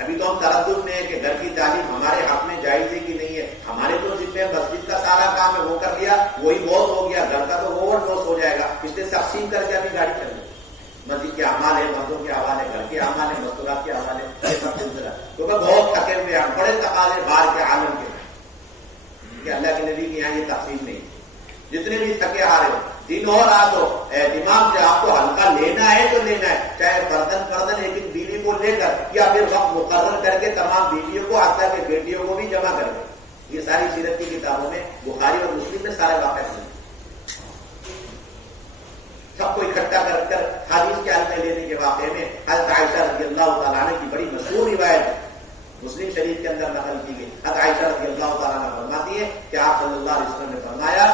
ابھی تو ہم تردد میں ہے کہ گھر کی تعلیم ہمارے حق میں جائز ہے کہ نہیں ہے، ہمارے تو ذمہ مسجد کا سارا کام ہے وہ کر لیا، وہی بہت ہو گیا، گھر کا تو اوور ڈوز ہو جائے گا، اس لیے تقسیم کر کے ابھی گاڑی چل رہی ہے۔ مسجد کے اعمال ہے، مردوں کے حوالے، گھر کے اعمال ہے، مستورات کے حوالے، یہ سب سلسلہ کیونکہ بہت تھکے ہوئے ہیں، بڑے تقاضے باہر کے عالم کے کہ اللہ کے نبی کے یہاں یہ تقسیم نہیں، جتنے بھی تھکے آ رہے ہو، دن ہو رات ہو، اہتمام سے آپ کو ہلکا لینا ہے تو لینا ہے، چاہے فردن لیکن بیوی کو لے کر یا پھر وقت مقرر کر کے تمام بیویوں کو حتیٰ کہ بیٹیوں کو بھی جمع کر کے۔ یہ ساری سیرت کی کتابوں میں بخاری اور مسلم میں سارے واقع ہیں، سب کو اکٹھا کر کر حدیث کے حلقے لینے کے واقعے میں حضرت عائشہ رضی اللہ تعالیٰ عنہ کی بڑی مشہور روایت ہے، مسلم شریف کے اندر نقل کی گئی۔ حضرت عائشہ رضی اللہ تعالیٰ عنہ فرماتی ہے کہ آپ صلی اللہ علیہ وسلم نے فرمایا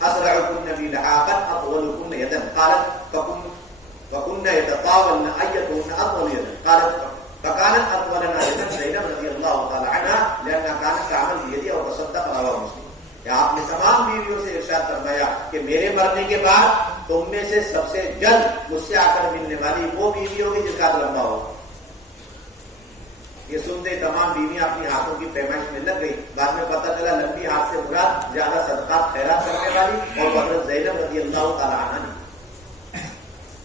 اسرعكن بي لحاقا اطولكن يدا، قالت وكن يتطاولن ايتهن اطول يدا، قالت فكانت اطولنا يدا زينب رضی اللہ تعالی عنہا لانها كانت تعمل بيدها وتصدق، رواه مسلم۔ کہ آپ نے تمام بیویوں سے ارشاد فرمایا کہ میرے مرنے کے بعد تم میں سے سب سے جلد مجھ سے آ کر ملنے والی وہ بیوی ہوگی جس کا ہاتھ لمبا ہوگا۔ یہ سنتے تمام بیویاں اپنی ہاتھوں کی پیمائش میں لگ گئی، بعد میں پتہ چلا لمبی ہاتھ سے مراد زیادہ صدقات خیرات کرنے والی اور حضرت زینب رضی اللہ تعالی عنہا نے۔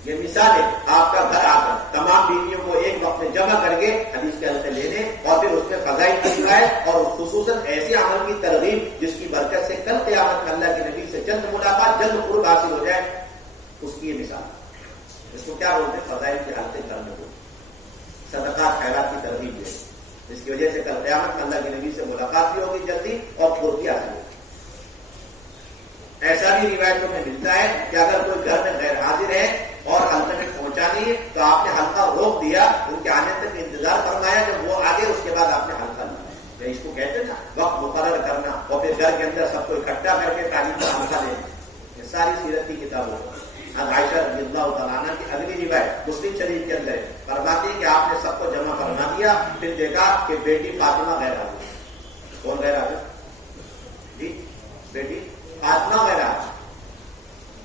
یہ مثال ہے آپ کا گھر آ کر تمام بیویوں کو ایک وقت میں جمع کر کے حدیث کے حلقے لینے اور پھر اس میں فضائل کی روایت اور خصوصاً ایسے عمل کی ترغیب جس کی برکت سے کل قیامت میں اللہ کے نبی سے جلد ملاقات، جلد قرب حاصل ہو جائے، اس کی یہ مثال۔ اس کو کیا بولتے ہیں؟ فضائل کے حلقے کرنے کو، صدقات خیرات کی ترغیب ہے، جس کی وجہ سے کل قیامت میں اللہ کے نبی سے ملاقات بھی ہوگی جلدی اور قربی حاصل ہوگی۔ ایسا بھی روایتوں میں ملتا ہے کہ اگر کوئی گھر میں غیر حاضر ہے اور حلقے میں پہنچا نہیں ہے تو آپ نے حلقہ روک دیا، ان کے آنے تک انتظار فرمایا، جب وہ آگے اس کے بعد آپ نے حلقہ لیا۔ اس کو کہتے ہیں نا وقت مقرر کرنا، اور پھر گھر کے اندر سب کو اکٹھا کر کے تعلیم کا حلقہ لینا۔ یہ ساری سیرت کی کتابوں عائشہ رضی اللہ تعالیٰ عنہ کی اگلی روایت مسلم شریف کے اندر فرماتی ہے کہ آپ نے سب کو جمع فرما دیا، پھر دیکھا کہ بیٹی فاطمہ غیر حاضر۔ کون غیر حاضر؟ جی بیٹی فاطمہ غیر حاضر۔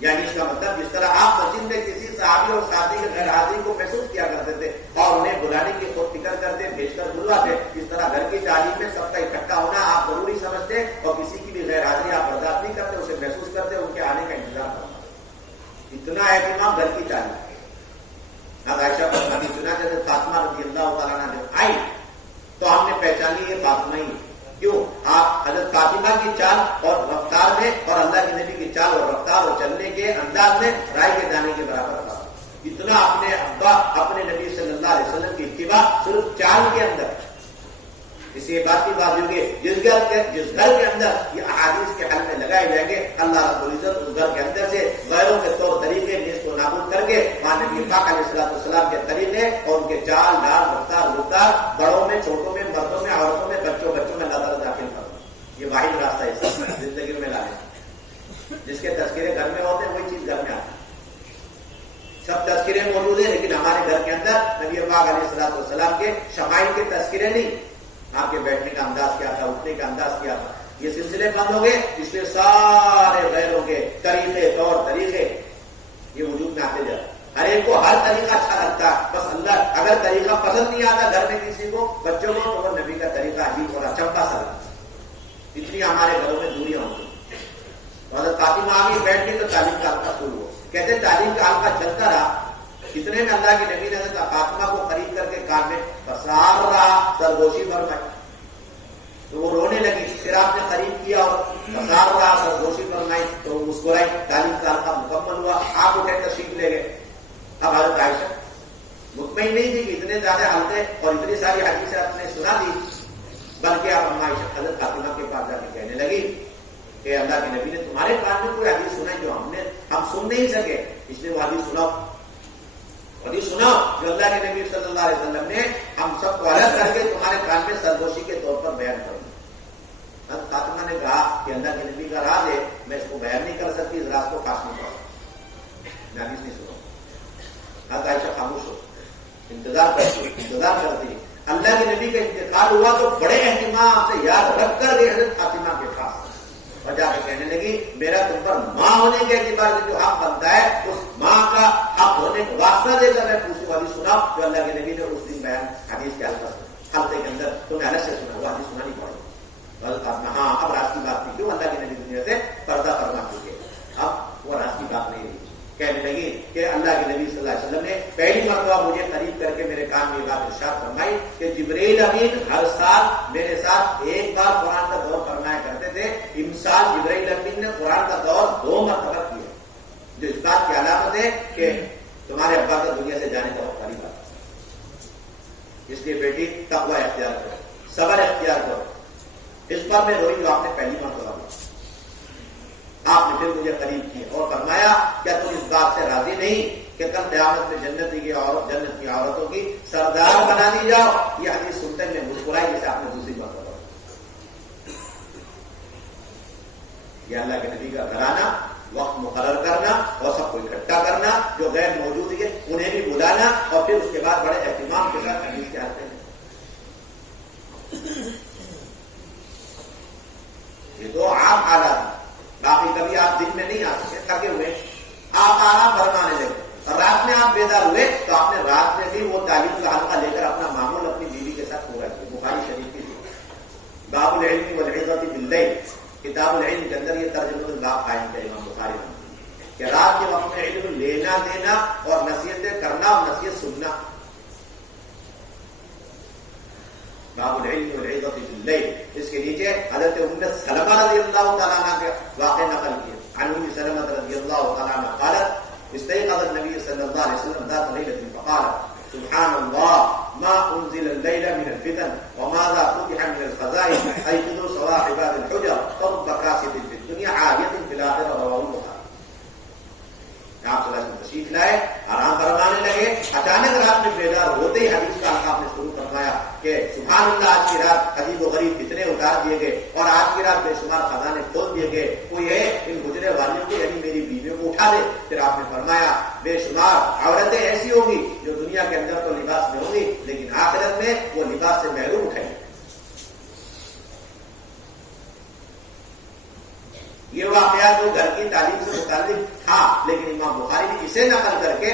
یعنی اس کا مطلب جس طرح آپ مسجد میں کسی صحابی اور ساتھی کے غیر حاضری کو محسوس کیا کرتے تھے اور انہیں بلانے کی خود فکر کرتے، بھیج کر بلواتے، اس طرح گھر کی تعلیم میں سب کا اکٹھا ہونا آپ ضروری سمجھتے اور کسی کی بھی غیر حاضری آپ برداشت نہیں کرتے، اسے محسوس کرتے، ان کے آنے کا انتظار کرتے۔ فاطمہ ہی. کیوں؟ آپ حضرت فاطمہ کی چال اور رفتار میں اور اللہ کے نبی کی چال اور رفتار اور چلنے کے انداز میں رائے کے دانے کے برابر تھا. اتنا اپنے ابا اپنے نبی صلی اللہ علیہ وسلم کی اتباع صرف چال کے اندر. اس یہ بات کی بات ہوگی جس گھر کے اندر یہ احادیث کے حل میں لگائے جائیں گے اللہ رب العزت اس گھر کے اندر سے غیروں کے طور طریقے نیست و نابود کر کے وہاں نبی پاک علیہ الصلوۃ والسلام کے طریقے اور ان کے چال ڈال رفتار گفتار بڑوں میں چھوٹوں میں مردوں میں عورتوں میں بچوں میں اللہ تعالیٰ داخل کرو. یہ واحد راستہ ہے زندگی میں لانے. جس کے تذکرے گھر میں ہوتے ہیں وہی چیز گھر میں آتی ہے. سب تذکرے موجود ہیں لیکن ہمارے گھر کے اندر نبی پاک علیہ الصلوۃ والسلام کے شمائل کے تذکرے نہیں. آپ کے بیٹھنے کا انداز کیا تھا, اٹھنے کا انداز کیا تھا, یہ سلسلے بند ہو گئے. اس لیے سارے غیروں کے طریقے طور طریقے یہ وجود میں آتے جاتے. ہر ایک کو ہر طریقہ اچھا لگتا ہے, بس اللہ اگر طریقہ پسند نہیں آتا گھر میں کسی کو بچوں کو تو وہ نبی کا طریقہ عجیب اور چمپا سا لگتا. اتنی ہمارے گھروں میں دوریاں ہوتی ہیں. حضرت فاطمہ آگے بیٹھ کے تو تعلیم کا حلقہ شروع ہو. کہتے ہیں تعلیم کا حلقہ چلتا رہا. اتنے میں اللہ کے نبی نے حضرت فاطمہ کو خرید کر کے کان میں پسار رہا, سرگوشی فرمائی تو وہ رونے لگی. پھر آپ نے خرید کیا اور پسار رہا, سرگوشی فرمائی تو وہ مسکرائی. تعلیم کا حلقہ مکمل ہوا. آپ اٹھے تشریف لے گئے. اب حضرت عائشہ مطمئن نہیں تھی کہ اتنے زیادہ حلقے اور اتنی ساری حدیثیں آپ نے سنا دی, بلکہ آپ اما عائشہ حضرت فاطمہ کے پاس جا کے کہنے لگی کہ اللہ کے نبی نے تمہارے کان میں کوئی حدیث سنائی جو ہم سن نہیں سکے, اس لیے وہ حدیث سناؤ. حدیث سناؤ جو اللہ کے نبی صلی اللہ علیہ وسلم نے ہم سب کو الگ کر کے تمہارے کان میں سرگوشی کے طور پر بیان کر دی. حضرت فاطمہ نے کہا کہ اللہ کے نبی کا راز ہے, میں اس کو بیان نہیں کر سکتی, اس راز کو خاص نہیں کروں, میں حدیث نہیں سناؤں. حضرت عائشہ خاموش ہو, انتظار کرتی. اللہ کے نبی کا انتقال ہوا تو بڑے اہتمام سے یاد رکھ کر گئے حضرت فاطمہ کے پاس اور جا کے کہنے لگی میرا تم پر ماں ہونے کے اعتبار سے جو حق بنتا ہے اس ماں کا حق ہونے کا واسطہ دے کر میں پوچھوں حدیث سنا جو اللہ کے نبی نے اس دن بیان حدیث کے حلقے کے اندر تمہیں الگ سے سنا, وہ حدیث سنا نہیں پڑی. ہاں اب راز کی بات کی کیوں اللہ کے نبی دنیا سے پردہ فرما چکے, اب وہ راز کی بات نہیں رہی. کہنے لگی کہ اللہ کے نبی صلی اللہ علیہ وسلم نے پہلی مرتبہ مجھے قریب کر کے میرے کان میں یہ بات ارشاد فرمائی کہ جبرائیل امین ہر سال میرے ساتھ ایک بار قرآن کا دور فرمایا کرتے تھے. ان سال جبرائیل امین نے قرآن کا دور 2 مرتبہ کیا, جو اس بات کی علامت ہے کہ تمہارے ابا کا دنیا سے جانے کا وقت قریب آتا. اس لیے بیٹی تقوی اختیار کرو, صبر اختیار کرو. اس پر میں روئی جو آپ نے پہلی مرتبہ کی. آپ نے پھر مجھے قریب کیا اور فرمایا کیا تم اس بات سے راضی نہیں کہ کل قیامت میں جنت کی عورتوں کی سردار بنا دی جاؤ. یہ حدیث سنتے میں مسکرائی جیسے آپ نے دوسری مرتبہ. یہ اللہ کے نبی کا گھرانا, وقت مقرر کرنا اور سب کو اکٹھا کرنا, جو غیر موجود ہے انہیں بھی بلانا اور پھر اس کے بعد بڑے اہتمام کے ساتھ حدیث کے آتے ہیں. یہ 2 عام حالات ہیں. باقی کبھی آپ دن میں نہیں آ سکتے, تھکے ہوئے آپ آرام فرمانے لگے اور رات میں آپ بیدار ہوئے تو آپ نے رات میں بھی وہ تعلیم کا حلقہ لے کر اپنا معمول اپنی بیوی کے ساتھ پورا کیا. بخاری شریف کی باب العلم والعظۃ باللیل, کتاب العلم کے اندر یہ ترجمہ الباب قائم کیا امام بخاری نے کہ رات کے وقت میں علم لینا دینا اور نصیحتیں کرنا اور نصیحت سننا. باب العلم والعظۃ باللیل. اس کے نیچے حضرت ام سلمہ رضی اللہ تعالیٰ عنہ کے واقع نقل کیا. عن ام سلمہ رضی اللہ تعالیٰ عنہ قالت استيقظ النبي صلى الله عليه وسلم ذات ليلة فقال سبحان الله ما انزل الليل من الفتن وماذا فتح من الخزائن ايقظوا صباح عباد الحجر فرب كاسد في الدنيا عالية في الآخرة. رواه البخاري. آپ صلی اللہ علیہ وسلم تشریف لائے, آرام فرمانے لگے. اچانک رات میں بیدار ہوتے ہی حدیث کا آپ نے شروع فرمایا کہ سبحان اللہ آج کی رات عجیب و غریب فتنے اتار دیے گئے اور آج کی رات بے شمار خزانے کھول دیے گئے. کوئی ہے ان گزرے والیوں کو یعنی میری بیویوں کو اٹھا دے. پھر آپ نے فرمایا بے شمار عورتیں ایسی ہوں گی جو دنیا کے اندر تو لباس میں ہوں گی لیکن آخرت میں وہ لباس سے محروم اٹھیں گے. یہ واقعہ جو گھر کی تعلیم سے متعلق تھا لیکن امام بخاری نے اسے نقل کر کے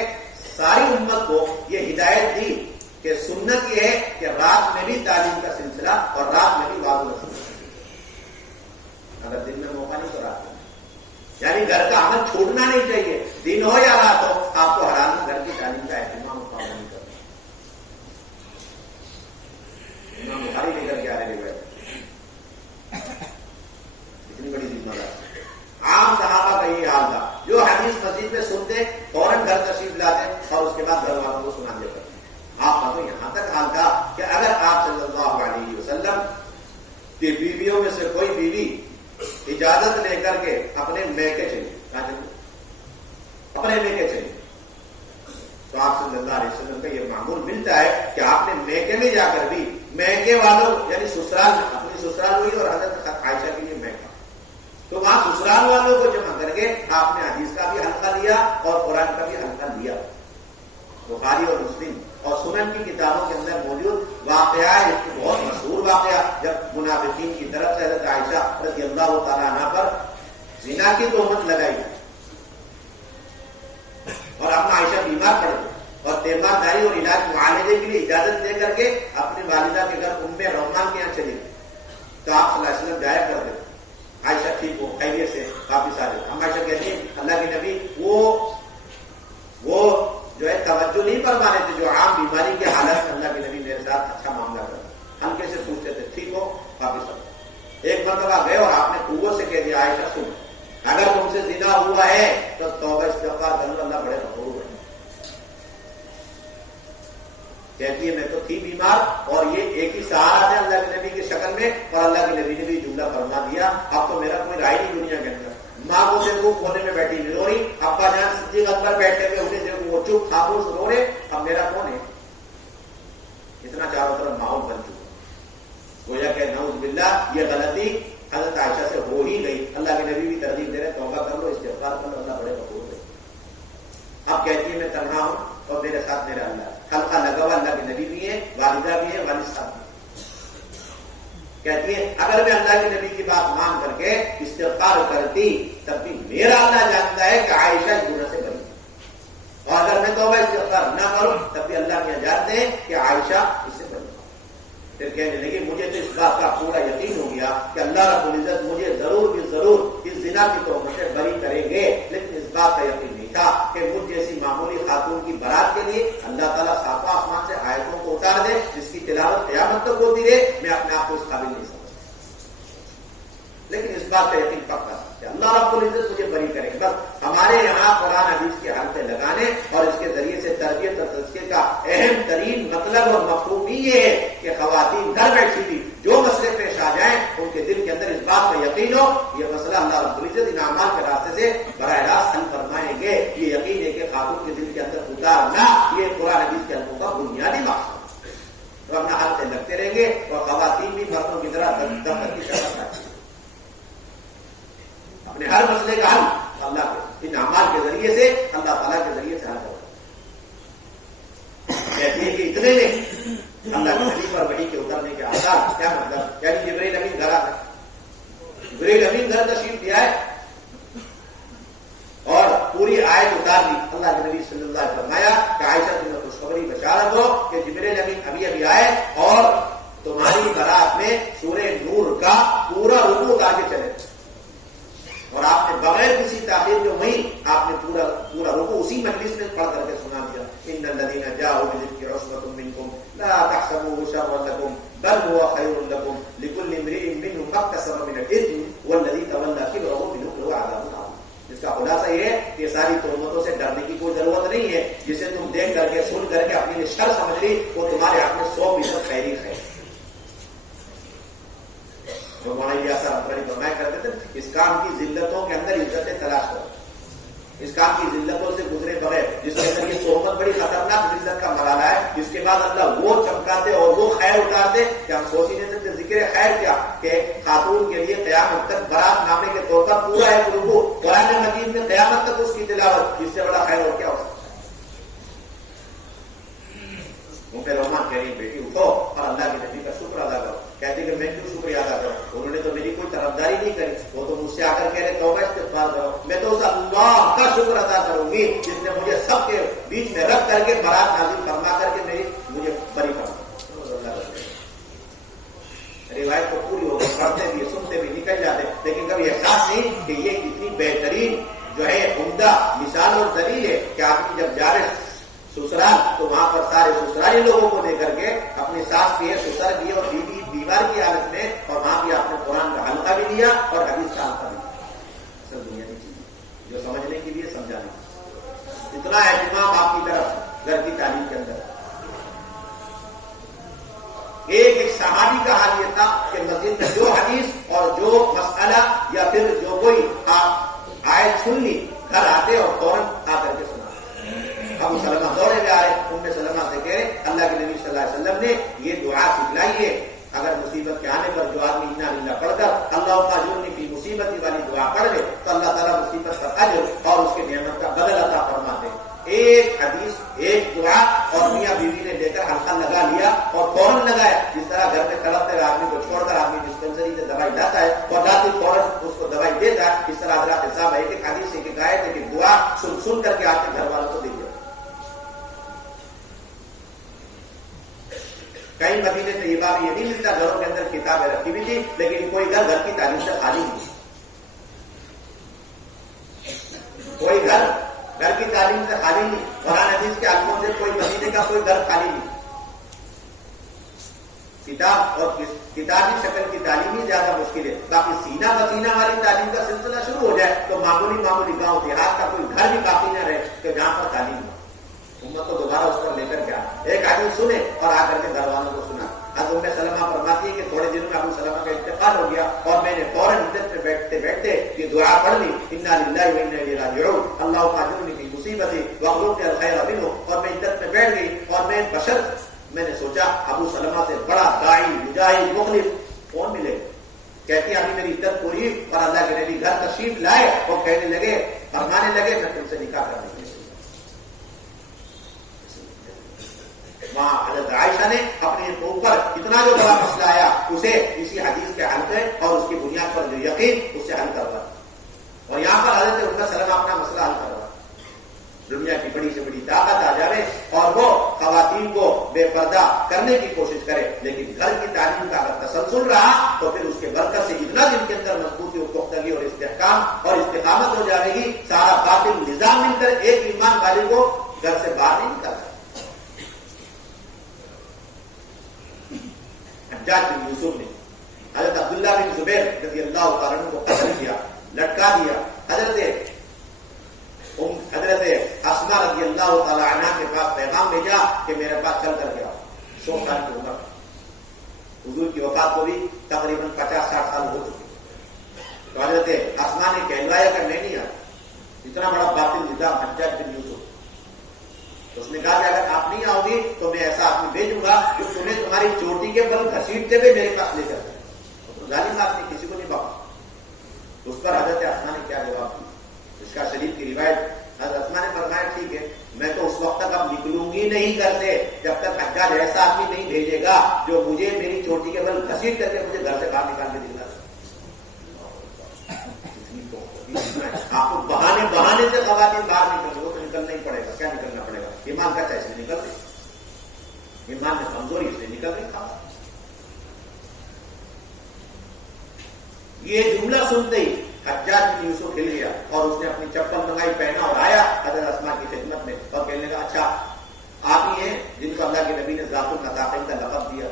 ساری امت کو یہ ہدایت دی کہ سنت یہ ہے کہ رات میں بھی تعلیم کا سلسلہ اور رات میں بھی واضح رسول. اگر دن میں موقع نہیں تو رات میں, یعنی گھر کا عمل چھوڑنا نہیں چاہیے. دن ہو یا رات ہو آپ کو حرام گھر کی تعلیم کا اہتمام نہیں کرنا. امام بخاری لے کر کے آ رہے ہیں کہ بیویوں میں سے کوئی بیوی اجازت لے کر کے اپنے میکے چلی، اپنے میکے چلی، تو آپ صلی اللہ علیہ وسلم کا یہ معمول ملتا ہے کہ آپ نے میکے میں جا کر بھی میکے والوں یعنی سسرال، اپنی سسرال ہوئی اور حضرت عائشہ کے لیے میکا، تو وہاں سسرال والوں کو جمع کر کے آپ نے حدیث کا بھی حلقہ لیا اور قرآن کا بھی حلقہ لیا۔ بخاری اور مسلم اور سنن کی کتابوں کے اندر موجود واقعہ ہے، ایک بہت مشہور واقعہ، جب منافقین کی طرف سے حضرت عائشہ رضی اللہ تعالیٰ عنہ پر زنا کی تہمت لگائی اور اپنا عائشہ بیمار پڑ گئی اور تیمارداری اور علاج معالجے کے لیے اجازت دے کر کے اپنی والدہ کے گھر ام رومان کے یہاں چلی گئی، تو آپ صلی اللہ علیہ وسلم جایا کرتے تھے، عائشہ ٹھیک ہو خیریت سے واپس آ جائے۔ ہم عائشہ کہتے ہیں اللہ کے نبی وہ جو ہے توجہ نہیں فرما رہے تھے، جو عام بیماری کے حالت میں اللہ کے نبی میرے ساتھ اچھا معاملہ کرتے، ہلکے سے پوچھتے تھے ٹھیک ہو واپس آ۔ ایک مرتبہ گئے اور آپ نے قوت سے کہہ دیا عائشہ سن، اگر تم سے زنا ہوا ہے تو توبہ استغفار کر لو، اللہ بڑے غفور ہے۔ کہتی ہے میں تو تھی بیمار اور یہ ایک ہی سہارا تھا اللہ کے نبی کی شکل میں، اور اللہ کے نبی نے بھی جملہ فرما دیا اب تو میرا کوئی رائے نہیں دنیا کے اندر۔ ماں کو دیکھو کونے میں بیٹھی رو رہی، ابا جان صدیق اکبر بیٹھے ہوئے انہیں دیکھو وہ چپ خاموش رو رہے، اب میرا کون ہے؟ اتنا چاروں طرف ماحول بن چکا، گویا کہ نعوذ باللہ یہ غلطی حضرت عائشہ سے ہو ہی گئی۔ اللہ کے نبی بھی ترغیب دے رہے توبہ کر لو، استغفار کر لو، اللہ بڑے غفور ہے۔ اب کہتی ہے میں تنہا ہوں اور میرے ساتھ میرا اللہ، حلقہ لگا ہوا، اللہ کے نبی بھی ہے، والدہ بھی ہے، والد صاحب بھی ہے۔ کہتی ہے اگر میں اللہ کے نبی کی بات مان کر کے استغفار کرتی تب بھی میرا اللہ جانتا ہے کہ عائشہ اس گناہ سے بری ہے، اور اگر میں توبہ استغفار نہ کروں تب بھی اللہ میاں جانتے ہیں کہ عائشہ اس سے بری ہے۔ پھر کہنے لگی مجھے تو اس بات کا پورا یقین ہو گیا کہ اللہ رب العزت مجھے ضرور بھی ضرور اس زنا کی تہمت سے بری کریں گے، لیکن اس بات کا یقین نہیں تھا کہ مجھ جیسی معمولی خاتون کی برات کے لیے اللہ تعالیٰ صافا آسمان سے آیتوں کو اتار دے جس کی تلاوت قیامت تک ہوتی رہے، میں اپنے آپ کو اس قابل نہیں سمجھتا، لیکن اس بات کا یقین پکا کہ اللہ رب العزت مجھے بری کرے گا۔ بس ہمارے یہاں قرآن حدیث کے حلقے لگانے اور اس کے ذریعے سے تربیت اور تزکیے کا اہم ترین مطلب اور مفہوم یہ ہے کہ خواتین گھر بیٹھی بھی جو مسئلے پیش آ جائیں ان کے دل کے اندر اس بات کا یقین ہو یہ مسئلہ اللہ رب العزت ان اعمال کے راستے سے براہ راست حل فرمائیں گے۔ یہ یقین ہے کہ خاتون کے دل کے اندر اتارنا یہ قرآن حدیث کے حلقوں کا بنیادی مقصد ہے، تو اپنا حلقے لگتے رہیں گے اور خواتین بھی مردوں کی طرح دفتر کی شکل رکھیں گے، اپنے ہر مسئلے کا حل اللہ کے ان اعمال کے ذریعے سے اللہ تعالیٰ کے ذریعے سے حل ہوگا۔ کہتی ہے کہ اتنے نے اللہ کے نبی پر وحی کے اترنے کے آثار کیا مطلب، یعنی جبرائیل امین گھر آتا ہے، جبرائیل امین گھر تشریف لیا ہے اور پوری آیت اتار دی۔ اللہ کے نبی صلی اللہ علیہ وسلم فرمایا کہ عائشہ تمہیں خوشخبری بشارت ہو کہ جبرائیل امین ابھی ابھی آئے اور تمہاری برات میں سورہ نور کا پورا رکوع اتار کے چلے، اور آپ نے بغیر کسی تاخیر کے وہیں آپ نے پورا رکوع اسی مجلس میں پڑھ کر کے سنا دیا۔ ان الذين جاءوا بالذكر عصبة منكم لا تحسبوه شرا لكم بل هو خير لكم لكل امرئ منهم ما اكتسب من الاثم والذي تولى كبره منهم له عذاب عظيم۔ اس کا خلاصہ یہ ہے کہ ساری تہمتوں سے ڈرنے کی کوئی ضرورت نہیں ہے، جسے تم دیکھ کر کے سن کر کے اپنے لیے شر سمجھ لی وہ تمہارے حق میں 100% خیری ہے۔ مولانا صاحب فرمایا کرتے تھے اس کام کی ذلتوں کے اندر عزتیں تلاش کرو، اس کام کی ذلتوں سے گزرے بغیر جس کے اندر یہ تہمت بڑی خطرناک ذلت کا مرحلہ ہے، جس کے بعد اللہ وہ چمکاتے اور وہ خیر اٹھاتے کہ ہم سوچ ہی نہیں سکتے۔ ذکر خیر کیا کہ خاتون کے لیے قیامت تک برات نامے کے طور پر پورا ایک رکوع قرآن مجید میں قیامت تک اس کی تلاوت، جس سے بڑا خیر اور کیا ہو سکتا ہے۔ رحمان کہہ رہی بیٹی اٹھو اور اللہ کے نبی کا شکر ادا کرو۔ کہتے کہ میں کیوں شکریہ ادا کروں، انہوں نے تو میری کوئی طرفداری نہیں کری، وہ تو مجھ سے آ کر کہہ رہے توبہ استغفار کرو، میں تو اس اللہ کا شکر ادا کروں گی جس نے مجھے سب کے بیچ میں رکھ کر کے برات نازل فرما کر کے مجھے بری فرما۔ روایت کو پوری ہو گئی، پڑھتے بھی سنتے بھی نکل جاتے، لیکن کبھی احساس نہیں کہ یہ کتنی بہترین جو ہے عمدہ مثال اور دلیل ہے کہ آدمی جب جا رہے سسرال تو وہاں پر سارے سسرالی لوگوں کو دے کر کے اپنی ساس کی ہے، سسر کی اور بیوی بیمار کی حالت میں، اور وہاں بھی آپ نے قرآن کا حلقہ بھی لیا اور حدیث کا حلقہ بھی لیا۔ اصل دنیا کی چیز جو سمجھنے کے لیے سمجھانا، اتنا اہتمام آپ کی طرف گھر کی تعلیم کے اندر۔ ایک ایک صحابی کا حال یہ تھا کہ مسجد میں جو حدیث اور جو مسئلہ یا پھر جو کوئی آیت سن لی، گھر آتے اور فوراً آ کر کے سنا۔ ابو سلمہ دوڑے میں آئے، ام سلمہ سے کہہ رہے اللہ کے نبی صلی اللہ علیہ وسلم نے یہ دعا سکھلائی ہے، اگر مصیبت کے آنے پر جو آدمی انا للہ پڑھ کر اللہم اجرنی فی مصیبتی والی دعا پڑھ لے تو اللہ تعالیٰ مصیبت پر اجر اور اس کے نعمت کا بدل عطا فرماتے۔ ایک حدیث، ایک دعا، اور میاں بیوی نے لے کر حلقہ لگا لیا اور فوراً لگایا۔ جس طرح گھر میں تڑپتے ہوئے آدمی کو چھوڑ کر آدمی ڈسپینسری سے دوائی لاتا ہے اور لاتے فوراً اس کو دوائی دیتا ہے، اس طرح حضرات صاحب ایک ایک حدیث ایک ایک آیت ایک ایک دعا سن سن کر کے آپ کے گھر والوں کو دے دیا۔ کئی مدینے طیبہ میں یہ نہیں ملتا، گھروں کے اندر کتابیں رکھی ہوئی تھی لیکن کوئی گھر کی تعلیم سے خالی نہیں، کوئی گھر کی تعلیم سے خالی نہیں، قرآن حدیث کے حلقوں سے کوئی مدینے کا کوئی گھر خالی نہیں۔ کتاب اور کتابی شکل کی تعلیم ہی زیادہ مشکل ہے، باقی سینہ بسینہ والی تعلیم کا سلسلہ شروع ہو جائے تو معمولی گاؤں دیہات کا کوئی گھر بھی باقی نہ رہے کہ جہاں پر تعلیم ہو۔ امت کو دوبارہ اس پر لے کر کے ایک حدیث سنے اور آ کر کے گھر والوں کو سنا۔ اب ام سلمہ فرماتی ہے کہ تھوڑے دنوں میں ابو سلمہ کا انتقال ہو گیا اور میں نے فوراً عزت میں بیٹھتے بیٹھتے یہ دعا پڑھ لی، انا للہ و انا الیہ راجعون اللہم اجرنی فی مصیبتی واخلف لی الخیر منہ، اور میں عزت میں بیٹھ گئی اور میں نے سوچا ابو سلمہ سے بڑا داعی مجاہد مخلص کون ملے، کہتی ابھی میری عزت پوری اور اللہ کے نبی گھر تشریف لائے اور کہنے لگے، فرمانے لگے میں تم سے نکاح کرنے کے لیے۔ وہاں حضرت عائشہ نے اپنے اوپر اتنا جو بڑا مسئلہ آیا اسے اسی حدیث کے حل پہ اور اس کی بنیاد پر جو یقین اس سے حل کروا، اور یہاں پر حضرت ام سلمہ اپنا مسئلہ حل کروا۔ دنیا کی بڑی سے بڑی طاقت آ جائے اور وہ خواتین کو بے پردہ کرنے کی کوشش کرے، لیکن گھر کی تعلیم کا اگر تسلسل رہا تو پھر اس کے برکت سے اتنا دن کے اندر مضبوطی اور پختگی اور استحکام اور استقامت ہو جائے گی، سارا باطل نظام مل کر ایک ایمان والے کو گھر سے باہر نہیں نکالتا۔ حجاج بن یوسف نے حضرت عبداللہ بن زبیر رضی اللہ تعالیٰ عنہ کو قتل کیا، لٹکا دیا۔ حضرت اسماء رضی اللہ تعالیٰ عنہ کے پاس پیغام بھیجا کہ میرے پاس چل کر گیا، 100 سال کی عمر، حضور کی وفات کو بھی تقریباً 50-60 سال ہو چکے، تو حضرت اسماء نے کہلوایا کہ میں نہیں آتا، اتنا بڑا باطل نظام حجاج بن یوسف۔ تو اس نے کہا کہ اگر آپ نہیں آؤ گی تو میں ایسا آدمی بھیجوں گا جو تمہیں تمہاری چوٹی کے بل گھسیٹتے ہوئے میرے پاس لے کر جائے۔ تو ظالم آدمی کسی کو نہیں بخشا۔ اس پر حضرت اسماء نے کیا جواب دیا؟ اس کا شریف کی روایت، حضرت اسماء نے فرمایا ٹھیک ہے میں تو اس وقت تک اب نکلوں گی نہیں گھر سے جب تک حجاج ایسا آدمی نہیں بھیجے گا جو مجھے میری چوٹی کے بل گھسیٹ کر کے مجھے گھر سے باہر نکال کے دکھلا سکے۔ آپ کو بہانے سے خواتین باہر نکل وہ تو نکلنا ہی پڑے گا، کیا نکلنا پڑے گا؟ ایمان کا چاہے اس لیے نکل رہی، ایمان میں کمزوری اس لیے نکل رہی تھا۔ یہ جملہ سنتے ہی حجاج بن یوسف ہل گیا اور اس نے اپنی چپل منگائی، پہنا اور آیا حضرت اسماء کی خدمت میں اور کہنے لگا اچھا آپ ہی ہیں جن کو اللہ کے نبی نے ذات النطاقین کا لقب دیا؟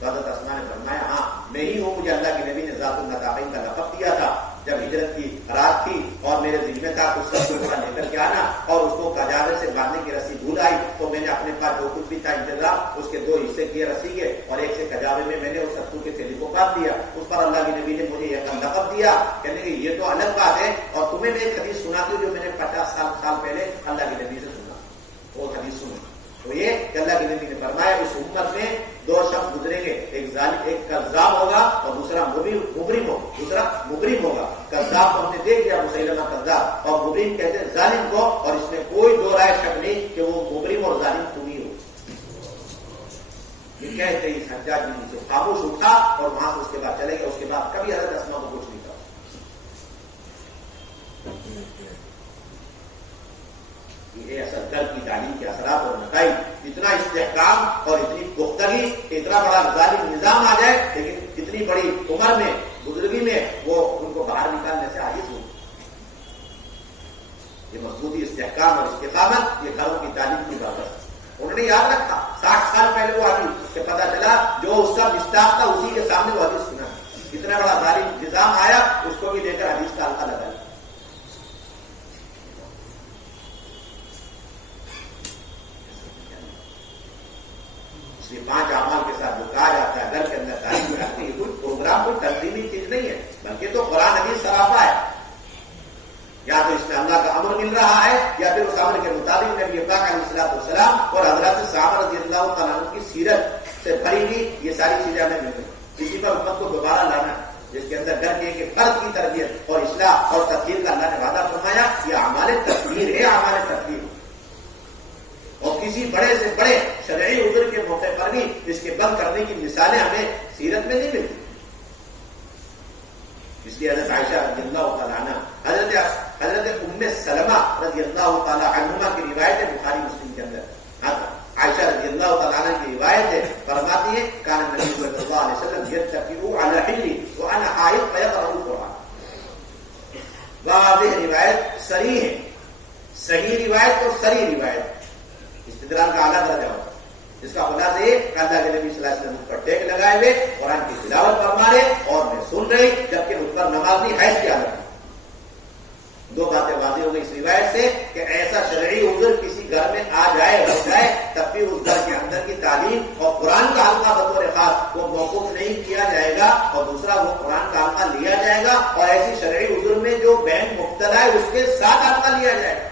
تو حضرت اسماء نے فرمایا ہاں میں ہی ہوں، مجھے اللہ کے نبی نے ذات النطاقین کا لقب دیا تھا جب ہجرت کی رات تھی اور میرے ذمہ تھا اس سب کو تھوڑا لے کر کے آنا، اور اس کو کجاوے سے باندھنے کی رسی بھول آئی تو میں نے اپنے پاس جو کچھ بھی تھا انتظام اس کے 2 حصے کیے رسی کے، اور ایک سے کجاوے میں نے اس ستو کے تھیلی کو کاٹ دیا۔ اس پر اللہ کے نبی نے مجھے یہ لقب دیا، کہنے کہ یہ تو الگ بات ہے، اور تمہیں میں ایک حدیث سناتی ہوں جو میں نے 50 سال پہلے اللہ کے نبی سے سنا، وہ حدیث سنا تو یہ کہ اللہ کے نبی نے فرمایا اس امت میں 2 شخص گزریں گے، ایک ظالم، ایک کذاب ہوگا اور دوسرا مبرم ہوگا۔ کذاب کو ہم نے دیکھ لیا مسیلمہ کذاب، اور مبرم کہتے ہیں ظالم کو، اور اس میں کوئی 2 رائے شک نہیں کہ وہ مبرم اور ظالم تم ہی ہو۔ یہ کہتے ہی حجاج بن یوسف خاموش اٹھا اور وہاں سے اس کے بعد چلے گیا، اس کے بعد کبھی حضرت اسماء کو کچھ نہیں کہا۔ یہ اصل گھر کی تعلیم کے اثرات اور نتائج، اتنا استحکام اور اتنی پختگی، اتنا بڑا ظالم نظام آ جائے لیکن اتنی بڑی عمر میں بزرگی میں وہ ان کو باہر نکالنے سے عاجز ہو۔ یہ مضبوطی، استحکام اور استقامت یہ گھروں کی تعلیم کی برکت۔ انہوں نے یاد رکھا 60 سال پہلے وہ حدیث کہ پتا چلا جو اس کا مستاق تھا اسی کے سامنے وہ حدیث سنا، اتنا بڑا ظالم نظام آیا اس کو بھی لے کر حدیث کا حلقہ لگایا۔ اس لیے 5 اعمال کے ساتھ جو کہا ساری چیزیں ہمیں مل گئی. اسی پر امت کو دوبارہ لانا جس کے اندر گھر کے ایک فرد کی تربیت اور اصلاح اور تطہیر کا اللہ نے وعدہ فرمایا. یہ اعمال تطہیر ہے، اعمال تطہیر. اور کسی بڑے سے بڑے شرعی عذر کے موقع پر بھی اس کے بند کرنے کی مثالیں ہمیں سیرت میں نہیں ملتی. اس لیے حضرت عائشہ رضی اللہ تعالیٰ عنہ، حضرت ام سلمہ رضی اللہ تعالیٰ عنہما کی روایت ہے بخاری مسلم کے اندر. عائشہ رضی اللہ تعالیٰ عنہ کی روایت ہے، فرماتی ہے کان نبی صلی اللہ علیہ وسلم یتکئ علی حلی وانا حائض فیقرأ القرآن. واضح روایت، صریح ہے. صحیح روایت اور صریح روایت استدلال کا اعلیٰ درجہ ہوتا ہے. جس کا خلاصہ یہ کہ اللہ کے نبی صلی اللہ علیہ وسلم اس پر ٹیک لگائے ہوئے قرآن کی تلاوت فرما رہے اور میں سن رہی، جبکہ اس پر نماز نہیں، حیض کی حالت. دو باتیں واضح ہو گئی اس روایت سے کہ ایسا شرعی عذر کسی گھر میں آ جائے ہو جائے تب بھی اس گھر کے اندر کی تعلیم اور قرآن کا حلقہ بطور خاص وہ موقوف نہیں کیا جائے گا، اور دوسرا وہ قرآن کا حلقہ لیا جائے گا، اور ایسی شرعی عذر میں جو بہن مبتلا ہے اس کے ساتھ حلقہ لیا جائے گا.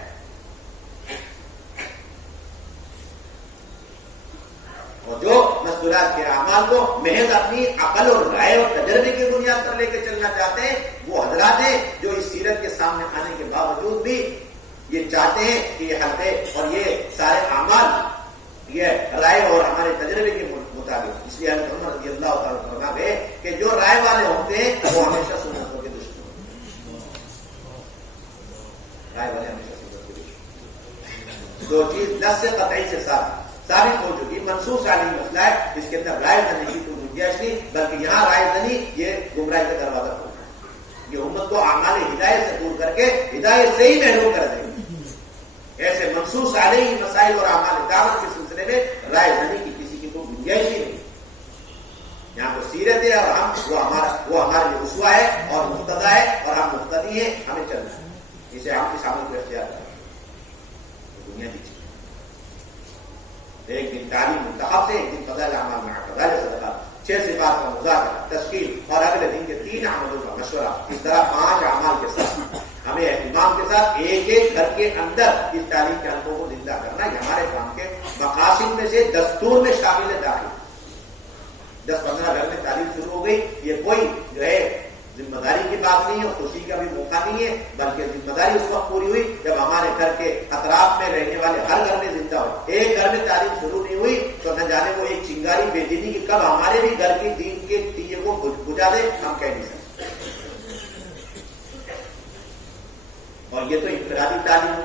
اور جو مستورات کے اعمال کو محض اپنی عقل اور رائے اور تجربے کی بنیاد پر لے کے چلنا چاہتے ہیں وہ حضرات ہیں جو اس سیرت کے سامنے آنے کے باوجود بھی یہ چاہتے ہیں کہ یہ حلقے اور یہ سارے اعمال یہ رائے اور ہمارے تجربے کے مطابق. اس لیے حضرت عمر رضی اللہ تعالیٰ فرما گئے کہ جو رائے والے ہوتے ہیں وہ ہمیشہ سنتوں کے دشمن ہوتے ہیں. رائے والے ہمیشہ سنتوں کے دشمن. دو چیز نص سے قطعی سے ثابت ہو چکی، منصوص علیہ مسئلہ ہے، اس کے اندر رائے زنی کی کوئی گنجائش نہیں، بلکہ یہاں رائے زنی یہ گمراہی کا دروازہ کھولنا ہے. یہ امت کو اعمال ہدایت سے دور کر کے ہدایت سے ہی محروم کر دیں گے. ایسے منصوص علیہ مسائل اور اعمال دعوت کے سلسلے میں رائے زنی کی کسی کی کوئی گنجائش ہی نہیں. یہاں تو سیرت ہے اور ہم وہ ہمارے لیے اسوہ ہے اور مقتدی ہے اور ہم مقتدی ہیں، ہمیں چلنا ہے. اسے ہم کس عمل کو اختیار کریں. دنیا کی ایک دن تعلیم منتخب سے، ایک دن فضائل اعمال میں فضائل صدقہ، 6 صفات کا مذاکرہ، تشکیل اور اگلے دن کے 3 عملوں کا مشورہ. اس طرح 5 اعمال کے ساتھ ہمیں اہتمام کے ساتھ ایک ایک گھر کے اندر اس تعلیم کے حلقوں کو زندہ کرنا. یہ ہمارے کام کے مقاصد میں سے دستور میں شامل ہے. داخل 10-15 گھر میں تعلیم شروع ہو گئی، یہ کوئی جو ہے ذمہ داری کی بات نہیں ہے، خوشی کا بھی موقع نہیں ہے، بلکہ ذمہ داری اس وقت پوری ہوئی جب ہمارے گھر کے اطراف میں رہنے والے ہر گھر میں زندہ ہو. ایک گھر میں تعلیم شروع نہیں ہوئی تو نہ جانے وہ ایک چنگاری بے دینی کی کب ہمارے بھی گھر کی دین کے دیے کو بجھا دے، ہم کہہ نہیں سکتے. اور یہ تو انفرادی تعلیم،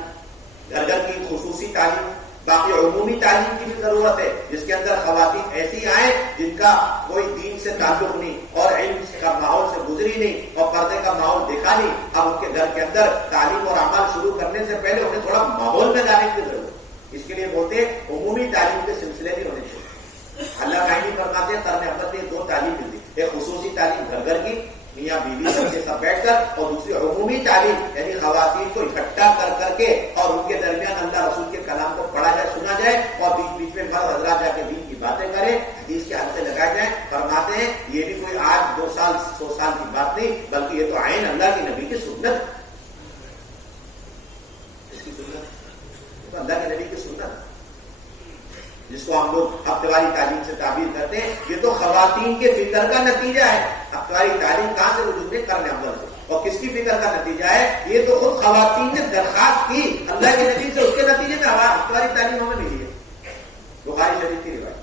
گھر گھر کی خصوصی تعلیم، باقی عمومی تعلیم کی بھی ضرورت ہے جس کے اندر خواتین ایسی آئیں جن کا کوئی دین سے تعلق نہیں اور علم کا ماحول سے گزری نہیں اور پردے کا ماحول دیکھا نہیں. اب ان کے گھر کے اندر تعلیم اور عمل شروع کرنے سے پہلے انہیں تھوڑا ماحول میں لانے کی ضرورت ہے. اس کے لیے بولتے ہیں عمومی تعلیم کے سلسلے بھی ہونے چاہیے. اللہ تعالیٰ فرماتے ہیں قرن اول میں 2 تعلیم ملتی، ایک خصوصی تعلیم گھر گھر کی میاں بیوی بچے سب بیٹھ کر، اور دوسری عمومی تعلیم یعنی خواتین کو اکٹھا کر کر کے اور ان کے درمیان اللہ رسول کے کلام کو پڑھا جائے، سنا جائے، اور بیچ بیچ میں مرد حضرات جا کے دین کی باتیں کریں، حدیث کے حلقے لگائے جائیں. فرماتے ہیں یہ بھی کوئی آج 2 سال 100 سال کی بات نہیں، بلکہ یہ تو عین اللہ کی نبی کی سنت. اس کی سنت تو اللہ کے نبی کی سنت جس کو ہم لوگ ہفتےواری تعلیم سے تعبیر کرتے ہیں. یہ تو خواتین کے فکر کا نتیجہ ہے. ہفتےواری تعلیم کہاں سے وجود میں؟ قرن اول سے. اور کس کی فکر کا نتیجہ ہے؟ یہ تو خود خواتین نے درخواست کی اللہ کے نبی سے، اس کے نتیجے میں ہفتےواری تعلیم ہمیں ملی ہے. بخاری شریف کی روایت.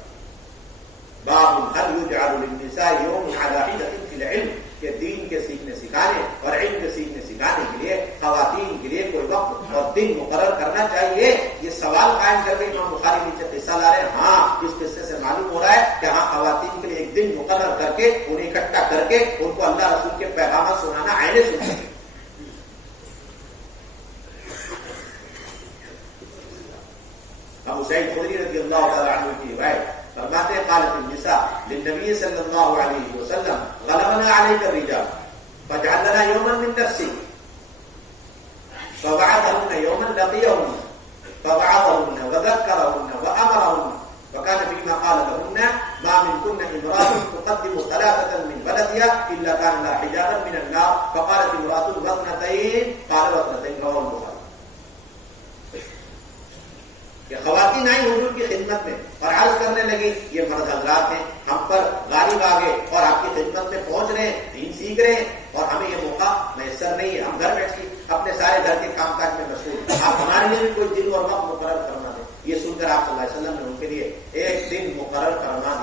باب هل يجعل للنساء يوم على حدة في العلم، کہ دین کے سیکھنے سکھانے اور علم کے سیکھنے سکھانے کے لیے خواتین کے لیے کوئی وقت اور دن مقرر کرنا چاہیے. یہ سوال قائم کر کے امام بخاری نیچے قصہ لا رہے ہیں. ہاں اس قصے سے معلوم ہو رہا ہے کہ ہاں خواتین کے لیے ایک دن مقرر کر کے انہیں اکٹھا کر کے ان کو اللہ رسول کے پیغامات سنانا عین سننا. ابو سعید خدری رضی اللہ تعالیٰ عنہ کی روایت فرماتے ہیں قالت النساء للنبي صلی اللہ علیہ وسلم غلبنا عليك الرجال فاجعل لنا يوما من نفسك فبعثهن يوما لقيهن فبعثهن وذكرهن وامرهن وكان فيما قال لهن ما منكن امرأة تقدم 3 من ولدها الا كان لها حجابا من النار فقالت امرأة واثنتين قال واثنتين رواه البخاري. کہ خواتین آئی حضور کی خدمت میں اور عرض کرنے لگی یہ مرد حضرات ہیں، ہم پر مشارق آگے اور آپ کی خدمت میں پہنچ رہے ہیں، دین سیکھ رہے ہیں، اور ہمیں یہ موقع میسر نہیں ہے. ہم گھر بیٹھ کے اپنے سارے گھر کے کام کاج میں مشغول. آپ ہمارے لیے بھی کوئی دن اور وقت مقرر کرنا دیں. یہ سن کر آپ صلی اللہ علیہ وسلم نے ان کے لیے ایک دن مقرر کرنا